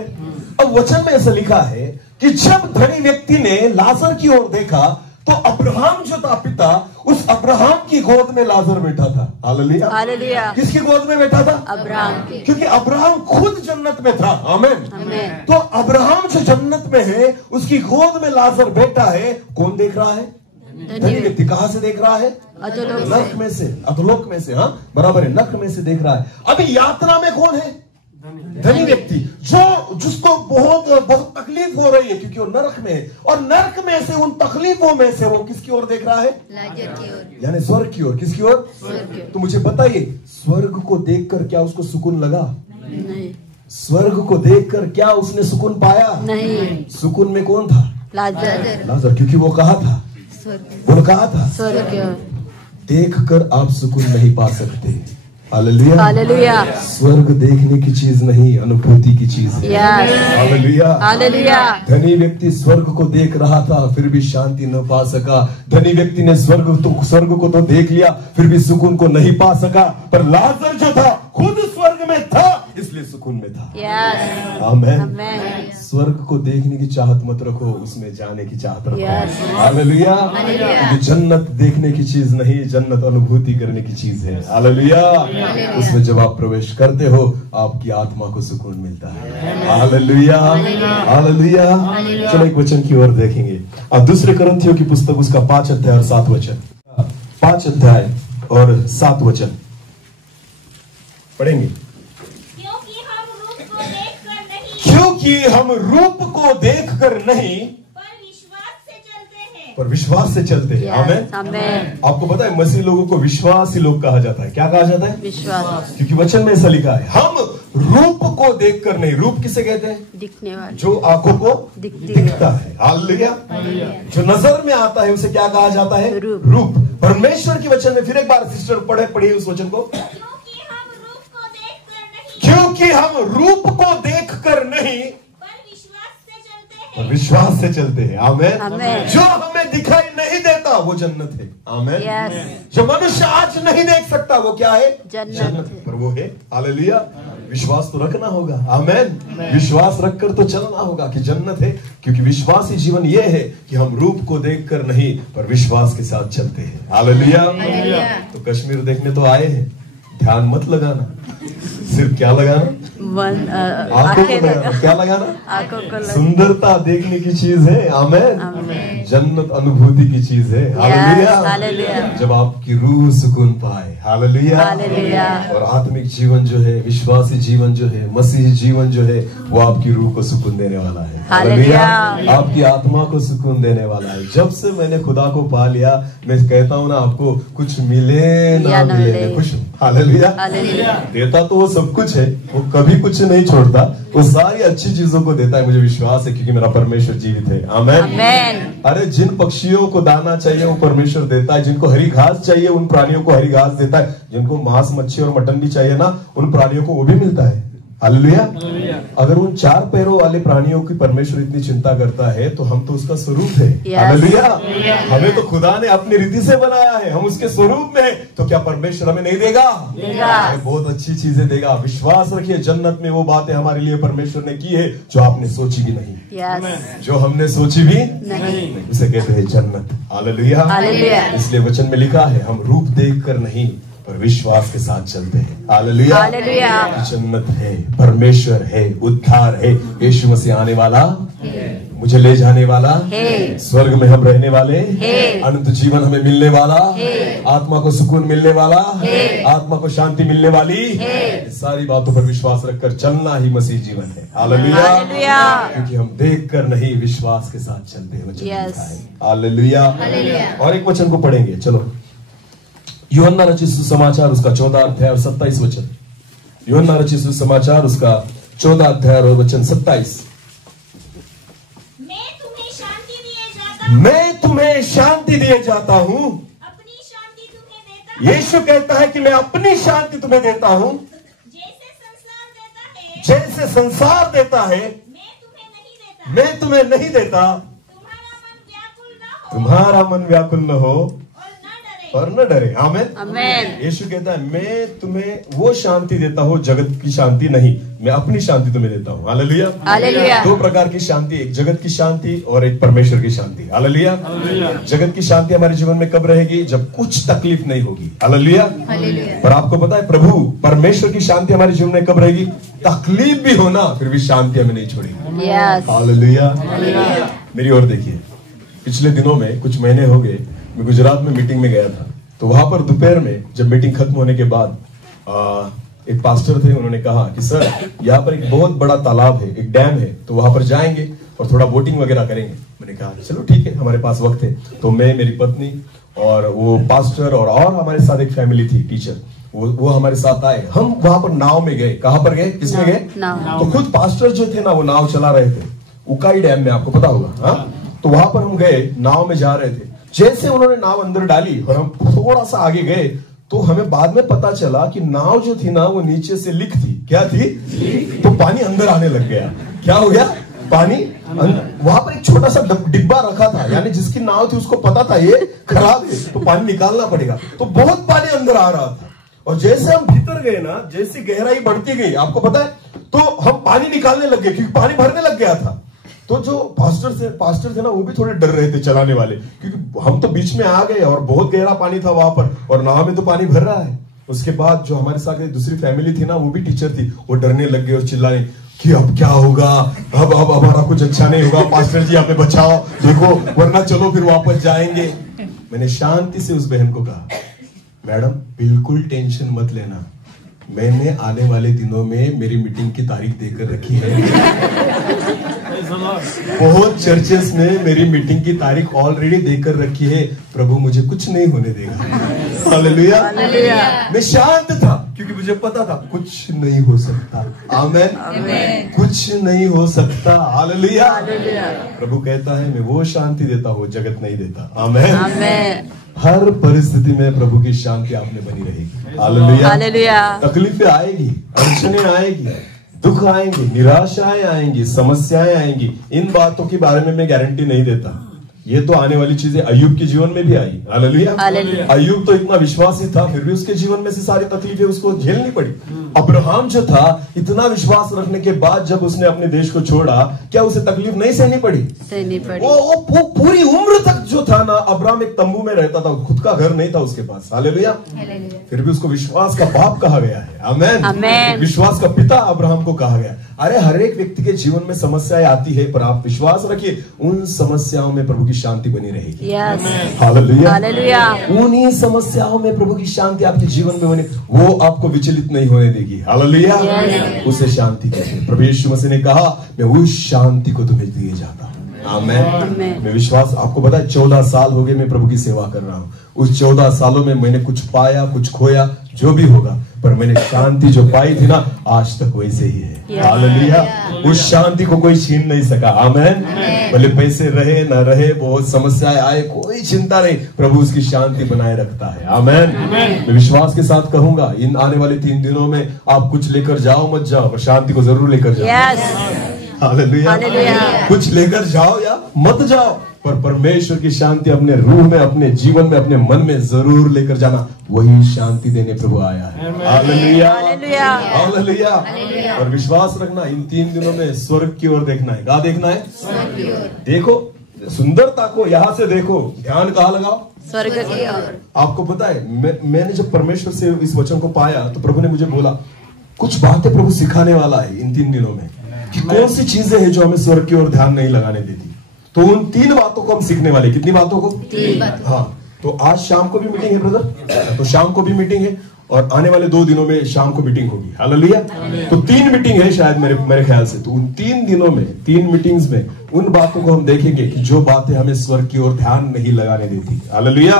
अब वचन में ऐसा लिखा है कि जब धनी व्यक्ति ने लाजर की ओर देखा तो अब्राहम जो था पिता, उस अब्राहम की गोद में लाजर बैठा था। Hallelujah, hallelujah. किसकी गोद में बैठा था? अब्राहम की। क्योंकि अब्राहम खुद जन्नत में था। आमीन। तो अब्राहम जो जन्नत में है, उसकी गोद में लाजर बैठा है। कौन देख रहा है? धनी व्यक्ति। कहां से देख रहा है? नरक में से, अधोलोक में से। हाँ बराबर है, नरक में से देख रहा है। अभी यात्रा में कौन है? धनी व्यक्ति, जिसको बहुत तकलीफ हो रही है, क्योंकि वो नरक में है। और नरक में से, उन तकलीफों में से वो किसकी ओर देख रहा है? लाजर की ओर, यानी स्वर्ग की ओर। किसकी ओर? तो मुझे बताइए, स्वर्ग को देखकर क्या उसको सुकून लगा? नहीं। स्वर्ग को देखकर क्या उसने सुकून पाया? नहीं। सुकून में कौन था? लाजर। क्योंकि वो कहा था, वो कहा था स्वर्ग की ओर देख कर आप सुकून नहीं पा सकते। Hallelujah, hallelujah. स्वर्ग देखने की चीज नहीं, अनुभूति की चीज है। Hallelujah, hallelujah. धनी व्यक्ति स्वर्ग को देख रहा था, फिर भी शांति न पा सका। धनी व्यक्ति ने स्वर्ग को तो देख लिया, फिर भी सुकून को नहीं पा सका। पर लाजर जो था, खुद स्वर्ग में था, इसलिए सुकून में था। आमीन। स्वर्ग को देखने की चाहत मत रखो, उसमें जाने की चाहत रखो। हालेलुया। क्योंकि जन्नत देखने की चीज नहीं, जन्नत अनुभूति करने की चीज है। हालेलुया। उसमें जब आप प्रवेश करते हो, आपकी आत्मा को सुकून मिलता है। Hallelujah, hallelujah. चलो एक वचन की ओर देखेंगे। अब दूसरे कुरिन्थियों की पुस्तक, उसका 5 अध्याय और 7 वचन। 5 अध्याय और 7 वचन पढ़ेंगे। क्योंकि हम रूप को देखकर नहीं, पर विश्वास से चलते हैं। आमीन। आपको पता है, मसीह लोगों को विश्वासी लोग कहा जाता है। क्या कहा जाता है? विश्वास। क्योंकि वचन में ऐसा लिखा है, हम रूप को देखकर नहीं। रूप किसे कहते हैं? दिखने वाला, जो आंखों को दिखता है। हालेलुया। जो नजर में आता है, उसे क्या कहा जाता है? रूप। परमेश्वर के वचन में फिर एक बार सिस्टर पढ़िए उस वचन को। क्योंकि हम रूप को देखकर नहीं, पर विश्वास से चलते हैं। आमीन। जो हमें दिखाई नहीं देता वो जन्नत है। आमीन। जो मनुष्य आज नहीं देख सकता वो क्या है? जन्नत। पर वो है। हालेलुया। विश्वास तो रखना होगा। आमीन। विश्वास रखकर तो चलना होगा कि जन्नत है। क्योंकि विश्वासी जीवन ये है कि हम रूप को देखकर नहीं, पर विश्वास के साथ चलते हैं। हालेलुया। तो कश्मीर देखने तो आए हैं, ध्यान मत लगाना। सिर्फ क्या लगाना? आंखों को लगाना। क्या लगाना? आंखों को। सुंदरता देखने की चीज है। आमीन। जन्नत अनुभूति की चीज है। हालेलुया। जब आपकी रूह सुकून पाए। हालेलुया। और आत्मिक जीवन जो है, विश्वासी जीवन जो है, मसीही जीवन जो है, वो आपकी रूह को सुकून देने वाला है। हालेलुया। आपकी आत्मा को सुकून देने वाला है। जब से मैंने खुदा को पा लिया, मैं कहता हूँ ना, आपको कुछ मिले ना मिले, कुछ। हालेलुया। देता तो वो सब कुछ है, वो कभी कुछ नहीं छोड़ता, वो सारी अच्छी चीजों को देता है। मुझे विश्वास है, क्योंकि मेरा परमेश्वर जीवित है। आमीन। अरे जिन पक्षियों को दाना चाहिए वो परमेश्वर देता है, जिनको हरी घास चाहिए उन प्राणियों को हरी घास देता है, जिनको मांस मच्छी और मटन भी चाहिए ना, उन प्राणियों को वो भी मिलता है। हालेलुया। अगर उन 4 पैरों वाले प्राणियों की परमेश्वर इतनी चिंता करता है, तो हम तो उसका स्वरूप है। हालेलुया। हमें तो खुदा ने अपनी रीति से बनाया है, हम उसके स्वरूप में हैं, तो क्या परमेश्वर हमें नहीं देगा? बहुत अच्छी चीजें देगा। विश्वास रखिए, जन्नत में वो बातें हमारे लिए परमेश्वर ने की है जो आपने सोची भी नहीं, जो हमने सोची भी नहीं, उसे कहते हैं जन्नत। हालेलुया। इसलिए वचन में लिखा है, हम रूप देखकर नहीं, पर विश्वास के साथ चलते हैं। हालेलुया। जन्नत है, परमेश्वर है, उद्धार है, यीशु मसीह आने वाला, मुझे ले जाने वाला, स्वर्ग में हम रहने वाले, अनंत जीवन हमें मिलने वाला, आत्मा को सुकून मिलने वाला, आत्मा को शांति मिलने वाली, सारी बातों पर विश्वास रखकर चलना ही मसीह जीवन है। हालेलुया। क्योंकि हम देख कर नहीं, विश्वास के साथ चलते हैं। हालेलुया। और एक वचन को पढ़ेंगे। चलो, यूहन्ना रचित सुसमाचार, उसका 14 अध्याय और 27 वचन। यूहन्ना रचित सुसमाचार, उसका 14 अध्याय और वचन 27। मैं तुम्हें शांति दिए जाता हूँ, अपनी शांति तुम्हें देता हूँ। यीशु कहता है कि मैं अपनी शांति तुम्हें देता हूँ, जैसे संसार देता है मैं तुम्हें नहीं देता। तुम्हारा मन व्याकुल न हो और न डरे। आमेन। आमेन। यीशु कहता है मैं तुम्हें वो शांति देता हूँ, जगत की शांति नहीं, मैं अपनी शांति तुम्हें देता हूँ। हालेलुया। हालेलुया। दो प्रकार की शांति, एक जगत की शांति और एक परमेश्वर की शांति। हालेलुया। जगत की शांति हमारे जीवन में कब रहेगी? जब कुछ तकलीफ नहीं होगी। हालेलुया। पर आपको पता है प्रभु परमेश्वर की शांति हमारे जीवन में कब रहेगी? तकलीफ भी होना फिर भी शांति हमें नहीं छोड़ेगी। हालेलुया। मेरी ओर देखिए, पिछले दिनों में कुछ महीने हो गए मैं गुजरात में मीटिंग में गया था। तो वहां पर दोपहर में जब मीटिंग खत्म होने के बाद एक पास्टर थे, उन्होंने कहा कि सर यहाँ पर एक बहुत बड़ा तालाब है, एक डैम है, तो वहां पर जाएंगे और थोड़ा बोटिंग वगैरह करेंगे। मैंने कहा चलो ठीक है, हमारे पास वक्त है। तो मैं, मेरी पत्नी और वो पास्टर और हमारे साथ एक फैमिली थी, टीचर, वो हमारे साथ आए। हम वहां पर नाव में गए। कहां पर गए? किसमें गए? तो खुद पास्टर जो थे ना वो नाव चला रहे थे, उकाई डैम में, आपको पता होगा। हाँ, तो वहां पर हम गए, नाव में जा रहे थे। जैसे उन्होंने नाव अंदर डाली और हम थोड़ा सा आगे गए तो हमें बाद में पता चला कि नाव जो थी ना वो नीचे से लीक थी। क्या थी? तो पानी अंदर आने लग गया। क्या हो गया? पानी वहां पर एक छोटा सा डिब्बा रखा था, यानी जिसकी नाव थी उसको पता था ये खराब है तो पानी निकालना पड़ेगा। तो बहुत पानी अंदर आ रहा था और जैसे हम भीतर गए ना, जैसे गहराई बढ़ती गई, आपको पता है, तो हम पानी निकालने लग गए क्योंकि पानी भरने लग गया था। तो जो पास्टर थे ना वो भी थोड़े डर रहे थे चलाने वाले, क्योंकि हम तो बीच में आ गए और बहुत गहरा पानी था वहां पर और नाव में तो पानी भर रहा है। उसके बाद जो हमारे साथ दूसरी फैमिली थी ना, वो भी टीचर थी, वो डरने लग गए और चिल्लाने कि अब क्या होगा, अब हमारा कुछ अच्छा नहीं होगा, पास्टर जी हमें बचाओ, देखो वरना चलो फिर वापस जाएंगे। मैंने शांति से उस बहन को कहा, मैडम बिल्कुल टेंशन मत लेना, मैंने आने वाले दिनों में मेरी मीटिंग की तारीख देकर रखी है। बहुत चर्चेस में मेरी मीटिंग की तारीख ऑलरेडी देकर रखी है, प्रभु मुझे कुछ नहीं होने देगा। हालेलुया। मैं शांत था क्योंकि मुझे पता था कुछ नहीं हो सकता। आमेन। कुछ नहीं हो सकता। हालेलुया। प्रभु कहता है मैं वो शांति देता हूँ, जगत नहीं देता। आमेन। हर परिस्थिति में प्रभु की शांति आप में बनी रहेगी। हालेलुया। तकलीफें आएगी, अड़चने आएगी, दुख आएंगे, निराशाएं आएंगी, समस्याएं आएंगी, इन बातों के बारे में मैं गारंटी नहीं देता। ये तो आने वाली चीजें अय्यूब के जीवन में भी आई। हालेलुया। अय्यूब तो इतना विश्वासी था, फिर भी उसके जीवन में से सारी तकलीफें उसको झेलनी पड़ी। अब्राहम जो था, इतना विश्वास रखने के बाद जब उसने अपने देश को छोड़ा, क्या उसे तकलीफ नहीं सहनी पड़ी? वो पूरी उम्र तक जो था ना, अब्राहम एक तंबू में रहता था, खुद का घर नहीं था उसके पास। हालेलुया। फिर भी उसको विश्वास का बाप कहा गया है। आमेन। विश्वास का पिता अब्राहम को कहा गया। अरे हर एक व्यक्ति के जीवन में समस्याएं आती है, पर आप विश्वास रखिए उन समस्याओं में प्रभु की शांति बनी रहेगी। हालेलुया। उन्हीं समस्याओं में प्रभु की शांति आपके जीवन में बनी, वो आपको विचलित नहीं होने देगी। हालेलुया। उसे शांति कहते। प्रभु यीशु मसीह ने कहा मैं उस शांति को तुम्हें दिए जाता हूँ। आमेन। मैं विश्वास, आपको पता है 14 साल हो गए मैं प्रभु की सेवा कर रहा हूँ। उस 14 सालों में मैंने कुछ पाया, कुछ खोया, जो भी होगा, पर मैंने शांति जो पाई थी ना, आज तक वैसे ही है। हालेलुया। उस शांति को कोई छीन नहीं सका। आमेन। भले पैसे रहे ना रहे, बहुत समस्याएं आए, कोई चिंता नहीं, प्रभु उसकी शांति बनाए रखता है। आमेन। मैं विश्वास के साथ कहूंगा इन आने वाले 3 दिनों में आप कुछ लेकर जाओ मत जाओ, पर शांति को जरूर लेकर जाओ। हालेलुया। कुछ लेकर जाओ या मत जाओ, पर परमेश्वर की शांति अपने रूह में, अपने जीवन में, अपने मन में जरूर लेकर जाना। वही शांति देने प्रभु आया है। हालेलुया। हालेलुया। और विश्वास रखना, इन 3 दिनों में स्वर्ग की ओर देखना है। कहाँ देखना है? देखो सुंदरता को, यहाँ से देखो, ध्यान कहाँ लगाओ? स्वर्ग की ओर। आपको पता है मैंने जब परमेश्वर से इस वचन को पाया तो प्रभु ने मुझे बोला कुछ बातें प्रभु सिखाने वाला है इन 3 दिनों में, कि कौन सी चीजें हैं जो हमें स्वर्ग की ओर ध्यान नहीं लगाने देती। तो उन 3 बातों को हम सीखने वाले। कितनी बातों को? 3 बातों। हाँ, तो आज शाम को भी मीटिंग है ब्रदर, तो शाम को भी मीटिंग है और आने वाले 2 दिनों में शाम को मीटिंग होगी। हालेलुया। तो 3 मीटिंग है शायद मेरे ख्याल से। तो उन 3 दिनों में, 3 मीटिंग्स में उन बातों को हम देखेंगे कि जो बातें हमें स्वर्ग की ओर ध्यान नहीं लगाने देती। हालेलुया।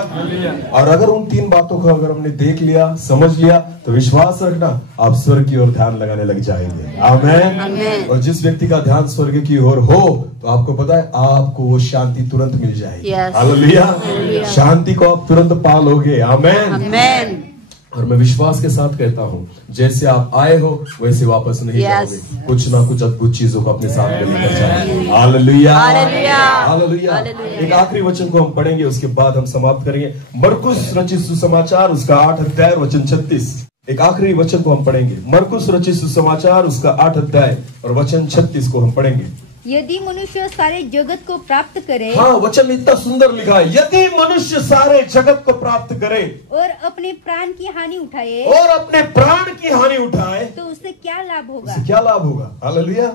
और अगर उन 3 बातों को अगर हमने देख लिया, समझ लिया, तो विश्वास रखना आप स्वर्ग की ओर ध्यान लगाने लग जाएंगे। आमेन। और जिस व्यक्ति का ध्यान स्वर्ग की ओर हो, तो आपको पता है आपको वो शांति तुरंत मिल जाएगी। हालेलुया। शांति को आप तुरंत पा लोगे। आमेन। और मैं विश्वास के साथ कहता हूँ, जैसे आप आए हो वैसे वापस नहीं जाओगे। कुछ ना कुछ अद्भुत चीजों को अपने साथ में लेकर जाए। Hallelujah, hallelujah. एक आखिरी वचन को हम पढ़ेंगे, उसके बाद हम समाप्त करेंगे। मरकुस रचित सुसमाचार उसका 8 अध्याय वचन 36। एक आखिरी वचन को हम पढ़ेंगे, मरकुस रचित सुसमाचार उसका 8 अध्याय और वचन 36 को हम पढ़ेंगे। यदि मनुष्य सारे जगत को प्राप्त करे, हाँ, वचन इतना सुंदर लिखा है, यदि मनुष्य सारे जगत को प्राप्त करे और अपने प्राण की हानि उठाए, और अपने प्राण की हानि उठाए, तो उससे क्या लाभ होगा? क्या लाभ होगा? हालेलुया।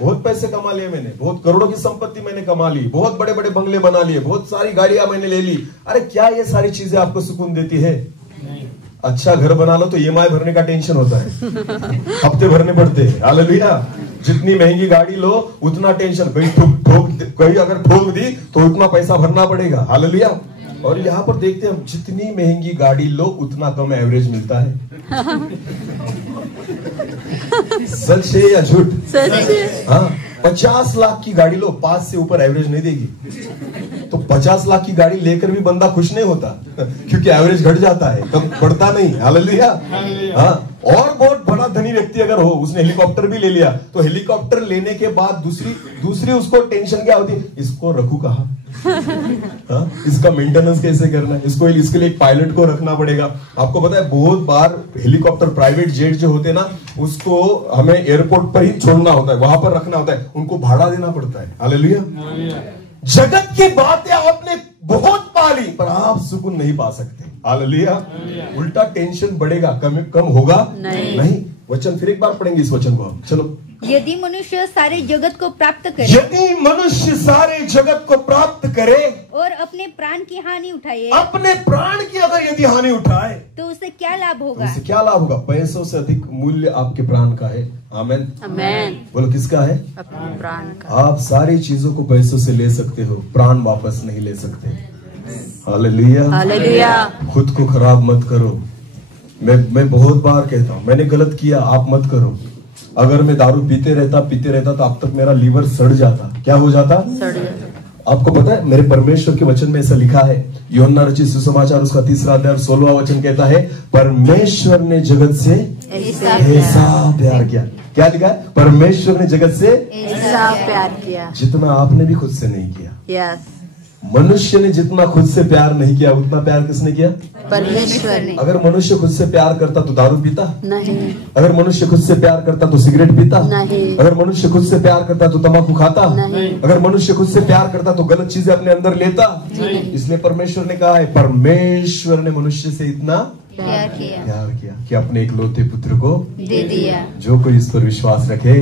बहुत पैसे कमा लिए मैंने, बहुत करोड़ों की संपत्ति मैंने कमा ली, बहुत बड़े बड़े बंगले बना लिए, बहुत सारी गाड़ियां मैंने ले ली। अरे क्या ये सारी चीजें आपको सुकून देती है? अच्छा घर बना लो तो ईएमआई भरने का टेंशन होता है, हफ्ते भरने पड़ते हैं। हालेलुया। जितनी महंगी गाड़ी लो उतना टेंशन, कहीं अगर ठोक दी तो उतना पैसा भरना पड़ेगा। हालेलुया। और यहाँ पर देखते हैं हम, जितनी महंगी गाड़ी लो उतना कम एवरेज मिलता है। सच है या झूठ? सच है। हाँ, 50 लाख की गाड़ी लो, 5 से ऊपर एवरेज नहीं देगी। तो 50 लाख की गाड़ी लेकर भी बंदा खुश नहीं होता, क्योंकि एवरेज घट जाता है, कम बढ़ता नहीं। हालेलुया। हाँ, और बहुत बड़ा धनी व्यक्ति अगर हो, उसने हेलीकॉप्टर भी ले लिया, तो हेलीकॉप्टर लेने के बाद दूसरी उसको टेंशन क्या होती है? इसको रखू कहाँ? हाँ, इसका मेंटेनेंस कैसे करना है? इसके लिए एक पायलट को रखना पड़ेगा। आपको पता है, बहुत बार हेलीकॉप्टर प्राइवेट जेट जो होते हैं ना, उसको हमें एयरपोर्ट पर ही छोड़ना होता है, वहां पर रखना होता है, उनको भाड़ा देना पड़ता है। हालेलुया। जगत की बातें आपने बहुत पाली, पर आप सुकून नहीं पा सकते। हालेलुया। उल्टा टेंशन बढ़ेगा, कम होगा नहीं। वचन फिर एक बार पढ़ेंगे इस वचन को हम। चलो। यदि मनुष्य सारे जगत को प्राप्त करे, यदि मनुष्य सारे जगत को प्राप्त करे और अपने प्राण की हानि उठाए, अपने प्राण की अगर यदि हानि उठाए, तो उससे क्या लाभ होगा? उससे क्या लाभ होगा? पैसों से अधिक मूल्य आपके प्राण का है। आमेन। आमेन। बोलो, किसका है? अपने प्राण का। आप सारी चीजों को पैसों से ले सकते हो, प्राण वापस नहीं ले सकते। हालेलुया। हालेलुया। खुद को खराब मत करो। मैं बहुत बार कहता हूँ, मैंने गलत किया, आप मत करो। अगर मैं दारू पीते रहता तो अब तक मेरा लीवर सड़ जाता। क्या हो जाता? सड़ जाता। आपको पता है, मेरे परमेश्वर के वचन में ऐसा लिखा है, यूहन्ना रचित सुसमाचार उसका 3 अध्याय 16वां वचन कहता है, परमेश्वर ने जगत से ऐसा प्यार किया। क्या लिखा है? परमेश्वर ने जगत से ऐसा प्यार किया जितना आपने भी खुद से नहीं किया। यस। मनुष्य ने जितना खुद से प्यार नहीं किया, उतना प्यार किसने किया? परमेश्वर ने। अगर मनुष्य खुद से प्यार करता तो दारू पीता नहीं। अगर मनुष्य खुद से प्यार करता तो सिगरेट पीता नहीं। अगर मनुष्य खुद से प्यार करता तो तंबाकू खाता नहीं। अगर मनुष्य खुद से प्यार करता तो गलत चीजें अपने अंदर लेता। इसलिए परमेश्वर ने कहा है, परमेश्वर ने मनुष्य से इतना प्यार किया कि अपने एक लौते पुत्र को दे दिया। जो कोई इस पर विश्वास रखे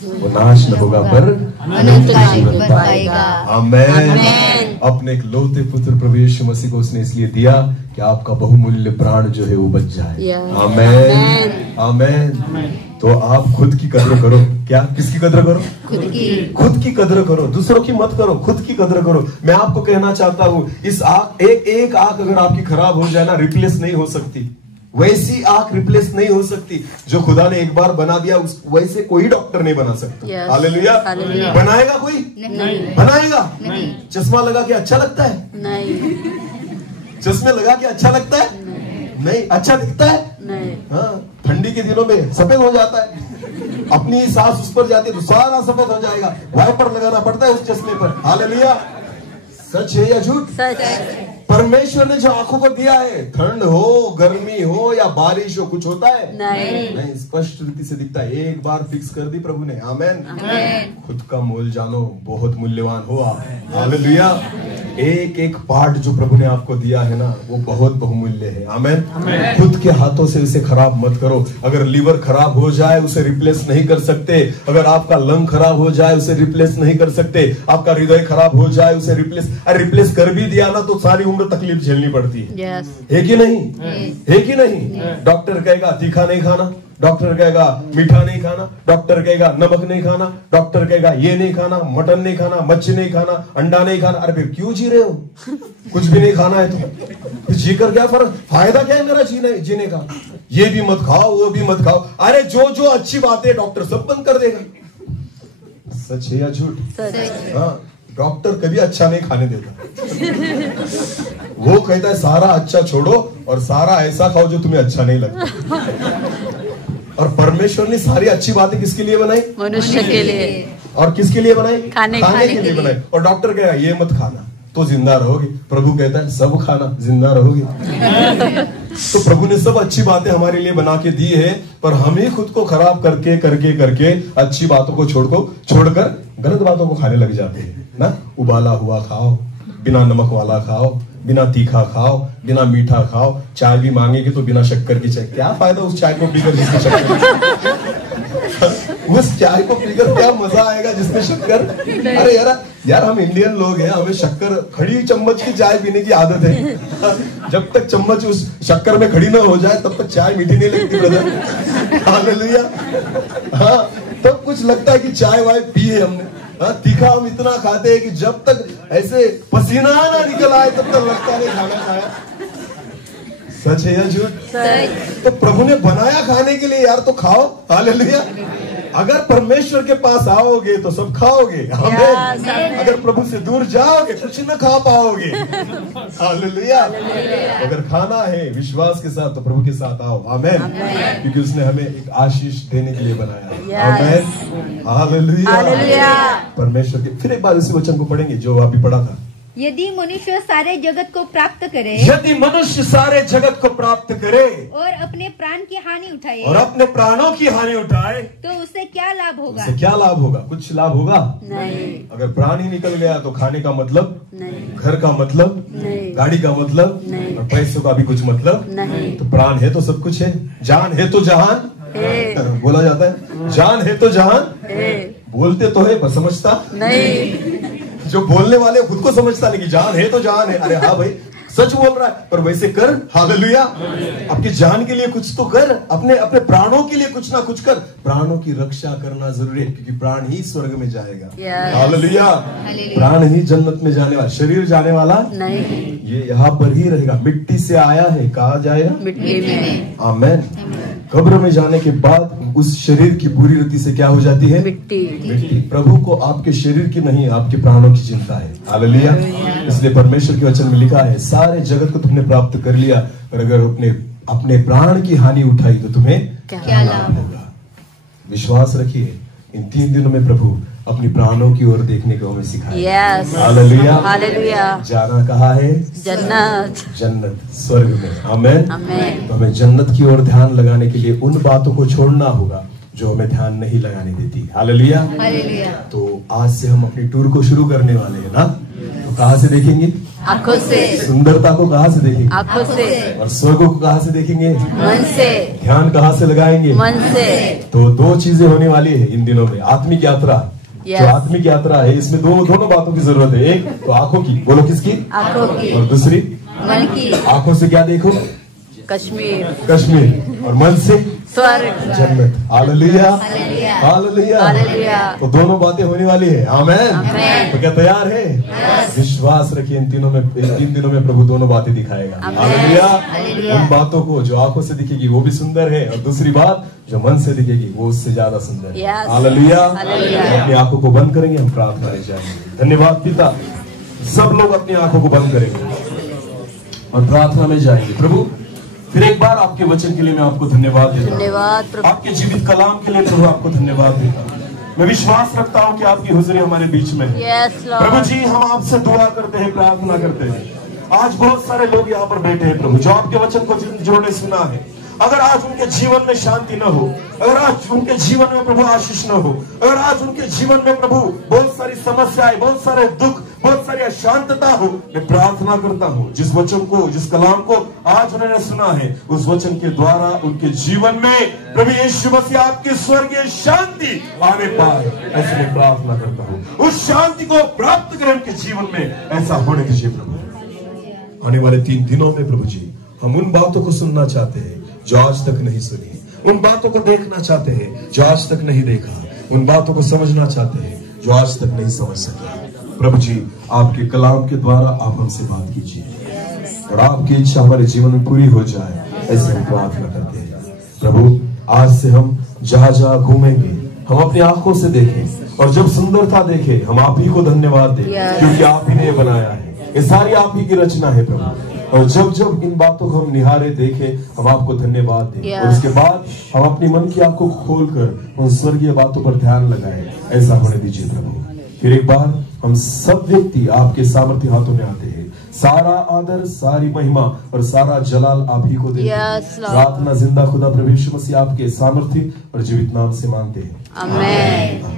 वो नाश न होगा पर अनंत जीवन पाएगा। आमेन। अपने एक लौते पुत्र प्रभु यीशु मसीह को उसने इसलिए दिया कि आपका बहुमूल्य प्राण जो है वो बच जाए। आमेन। आमेन। तो आप खुद की कदर करो। क्या? किसकी कदर करो? खुद की कदर करो, दूसरों की मत करो, खुद की कदर करो। मैं आपको कहना चाहता हूँ, इस आंख एक आंख अगर आपकी खराब हो जाए ना, रिप्लेस नहीं हो सकती। वैसी आंख रिप्लेस नहीं हो सकती जो खुदा ने एक बार बना दिया, वैसे कोई डॉक्टर नहीं बना सकता। हालेलुया। बनाएगा कोई? नहीं। बनाएगा? नहीं। चश्मा लगा के अच्छा लगता है? नहीं। चश्मे लगा के अच्छा लगता है? नहीं। अच्छा दिखता है? नहीं। हाँ, ठंडी के दिनों में सफेद हो जाता है, अपनी सांस उस पर जाती है तो सारा सफेद हो जाएगा, वाइपर लगाना पड़ता है उस चश्मे पर। हालेलुया। सच है या झूठ? सच है। परमेश्वर ने जो आंखों को दिया है, ठंड हो, गर्मी हो या बारिश हो, कुछ होता है? नहीं। स्पष्ट रीति से दिखता है। एक बार फिक्स कर दी प्रभु ने। आमेन। खुद का मोल जानो, बहुत मूल्यवान हो आप। हालेलुया। एक पार्ट जो प्रभु ने आपको दिया है ना, वो बहुत बहुमूल्य है। आमेन। खुद के हाथों से उसे खराब मत करो। अगर लीवर खराब हो जाए उसे रिप्लेस नहीं कर सकते, अगर आपका लंग खराब हो जाए उसे रिप्लेस नहीं कर सकते, आपका हृदय खराब हो जाए उसे रिप्लेस कर भी दिया ना तो सारी उम्र तकलीफ झेलनी पड़ती है। है कि नहीं? है कि नहीं? डॉक्टर कहेगा तीखा नहीं खाना, डॉक्टर कहेगा मीठा नहीं खाना, डॉक्टर कहेगा नमक नहीं खाना, डॉक्टर कहेगा ये नहीं खाना, मटन नहीं खाना, मच्छी नहीं खाना, अंडा नहीं खाना। अरे फिर क्यों जी रहे हो? कुछ भी नहीं खाना है तो जी कर क्या फर्क? फायदा क्या है मेरा जीने का? ये भी मत खाओ, वो भी मत खाओ। अरे जो अच्छी बात है डॉक्टर सब बंद कर देगा। सच है या झूठ? हाँ, डॉक्टर कभी अच्छा नहीं खाने देता। वो कहता है सारा अच्छा छोड़ो और सारा ऐसा खाओ जो तुम्हें अच्छा नहीं लगता। और परमेश्वर ने सारी अच्छी बातें किसके लिए बनाई? मनुष्य के लिए। और किसके लिए बनाई? खाने के लिए बनाई। और डॉक्टर कहेगा ये मत खाना तो जिंदा रहोगे। प्रभु कहता है सब खाना जिंदा रहोगे। तो प्रभु ने सब अच्छी बातें हमारे लिए बना के दी है, पर हम ही खुद को खराब करके अच्छी बातों को छोड़कर गलत बातों को खाने लग जाते हैं ना। उबाला हुआ खाओ, बिना नमक वाला खाओ, बिना तीखा खाओ, बिना मीठा खाओ। चाय भी मांगेगी तो बिना शक्कर की चाय। क्या फायदा उस चाय को पीकर जिसमें शक्कर? उस चाय को पीकर क्या मजा आएगा जिसमें शक्कर? अरे यार हम इंडियन लोग हैं, हमें शक्कर खड़ी चम्मच की चाय पीने की आदत है। जब तक चम्मच उस शक्कर में खड़ी ना हो जाए तब तक चाय मीठी नहीं लगती ब्रदर। हालेलुया। हाँ, तब कुछ लगता है कि चाय वाय पी है हमने। तीखा हम इतना खाते हैं कि जब तक ऐसे पसीना ना निकल आए तब तक लगता नहीं खाना खाया। सच है या झूठ? तो प्रभु ने बनाया खाने के लिए यार, तो खाओ। हालेलुया। अगर परमेश्वर के पास आओगे तो सब खाओगे। आमीन। अगर प्रभु से दूर जाओगे कुछ न खा पाओगे। हालेलुया। अगर खाना है विश्वास के साथ तो प्रभु के साथ आओ। आमीन। क्योंकि उसने हमें एक आशीष देने के लिए बनाया। आमीन। हालेलुया। परमेश्वर के फिर एक बार इसी वचन को पढ़ेंगे जो अभी पढ़ा था। यदि मनुष्य सारे जगत को प्राप्त करे, यदि मनुष्य सारे जगत को प्राप्त करे और अपने प्राण की हानि उठाए, और अपने प्राणों की हानि उठाए, तो उसे क्या लाभ होगा? उसे क्या लाभ होगा? कुछ लाभ होगा नहीं। अगर प्राण ही निकल गया तो खाने का मतलब नहीं, घर का मतलब नहीं, गाड़ी का मतलब नहीं, और पैसों का भी कुछ मतलब नहीं। तो प्राण है तो सब कुछ है। जान है तो जहान बोला जाता है। जान है तो जहान बोलते तो है पर समझता नहीं। जो बोलने वाले खुद को समझता नहीं कि जान है तो जान है। अरे हाँ भाई सच बोल रहा है, पर वैसे कर। हालेलुया। आपकी जान के लिए कुछ तो कर, अपने प्राणों के लिए कुछ ना कुछ कर। प्राणों की रक्षा करना जरूरी है क्योंकि प्राण ही स्वर्ग में जाएगा। हालेलुया। प्राण ही जन्नत में जाने वाला, शरीर जाने वाला नहीं। ये यहाँ पर ही रहेगा। मिट्टी से आया है, कहा जाएगा मिट्टी में। आमीन। कब्र में जाने के बाद उस शरीर की बुरी रीति से क्या हो जाती है? मिट्टी। प्रभु को आपके शरीर की नहीं, आपके प्राणों की चिंता है। हालेलुया। इसलिए परमेश्वर के वचन में लिखा है सारे जगत को तुमने प्राप्त कर लिया, पर अगर अपने प्राण की हानि उठाई तो तुम्हें क्या लाभ होगा? विश्वास रखिए, इन 3 दिनों में प्रभु अपनी प्राणों की ओर देखने को हमें सिखाया। हालेलुया। जाना कहाँ है? जन्नत स्वर्ग में। आमीन। तो हमें जन्नत की ओर ध्यान लगाने के लिए उन बातों को छोड़ना होगा जो हमें ध्यान नहीं लगाने देती। हालेलुया। तो आज से हम अपनी टूर को शुरू करने वाले हैं ना। तो कहाँ से देखेंगे? आंखों से। सुंदरता को कहाँ से देखेंगे? आंखों से। और स्वर्ग को कहाँ से देखेंगे? मन से। ध्यान कहाँ से लगाएंगे? मन से। तो 2 चीजें होने वाली है इन दिनों में। आत्मिक यात्रा, जो आत्मिक यात्रा है इसमें दोनों बातों की जरूरत है। एक तो आंखों की, बोलो किसकी? आंखों की। और दूसरी मन की। आंखों से क्या देखो? कश्मीर। और मन से स्वर्ग, जन्नत। हालेलुया। हालेलुया। तो दोनों बातें होने वाली है। आमीन। तो क्या तैयार है? विश्वास रखिए, इन 3 दिनों में प्रभु दोनों बातें दिखाएगा। हालेलुया। उन बातों को जो आंखों से दिखेगी वो भी सुंदर है, और दूसरी बात जो मन से दिखेगी वो उससे ज्यादा सुंदर है। हालेलुया। अपनी आंखों को बंद करेंगे, हम प्रार्थना में जाएंगे। धन्यवाद पिता। सब लोग अपनी आंखों को बंद करेंगे और प्रार्थना में जाएंगे। प्रभु फिर एक बार आपके वचन के लिए मैं आपको धन्यवाद देता हूँ। आपके जीवित कलाम के लिए प्रभु आपको धन्यवाद देता हूँ। मैं विश्वास रखता हूँ कि आपकी हुजूरी हमारे बीच में है। प्रभु जी, हम आपसे दुआ करते हैं, प्रार्थना करते हैं। आज बहुत सारे लोग यहाँ पर बैठे हैं प्रभु, जो आपके वचन को जिन्होंने सुना है। अगर आज उनके जीवन में शांति न हो, अगर आज उनके जीवन में प्रभु आशीष न हो, अगर आज उनके जीवन में प्रभु बहुत सारी समस्याएं, बहुत सारे दुख, बहुत सारी अशांतता हो, मैं प्रार्थना करता हूँ जिस वचन को, जिस कलाम को आज उन्होंने सुना है, उस वचन के द्वारा उनके जीवन में प्रभु यीशु मसीह आपकी स्वर्गीय शांति आने पाए, ऐसे मैं प्रार्थना करता हूँ। उस शांति को प्राप्त करें उनके जीवन में, ऐसा होने दीजिए प्रभु। आने वाले 3 दिनों में प्रभु जी हम उन बातों को सुनना चाहते हैं जो आज तक नहीं सुनी, उन बातों को देखना चाहते हैं जो आज तक नहीं देखा, उन बातों को समझना चाहते हैं जो आज तक नहीं समझ सके। प्रभु जी, आपके कलाम के द्वारा आप हमसे बात कीजिए और आपकी इच्छा हमारे जीवन में पूरी हो जाए, ऐसे हम प्रार्थना करते हैं। प्रभु, आज से हम जहाँ जहाँ घूमेंगे हम अपनी आंखों से देखें, और जब सुंदरता देखें हम आप ही को धन्यवाद दें, क्योंकि आप ही ने बनाया है। ये सारी आप ही की रचना है प्रभु। और जब जब इन बातों को हम निहारे देखें, हम आपको धन्यवाद दें। और उसके बाद हम अपनी मन की आंखों को खोलकर उन स्वर्गीय बातों पर ध्यान लगाएं। ऐसा होने दीजिए प्रभु। फिर एक बार हम सब व्यक्ति आपके सामर्थ्य हाथों में आते हैं। सारा आदर, सारी महिमा और सारा जलाल आप ही को देते हैं। प्रार्थना जिंदा खुदा प्रभु यीशु मसीह आपके सामर्थ्य और जीवित नाम से मांगते हैं। आमेन।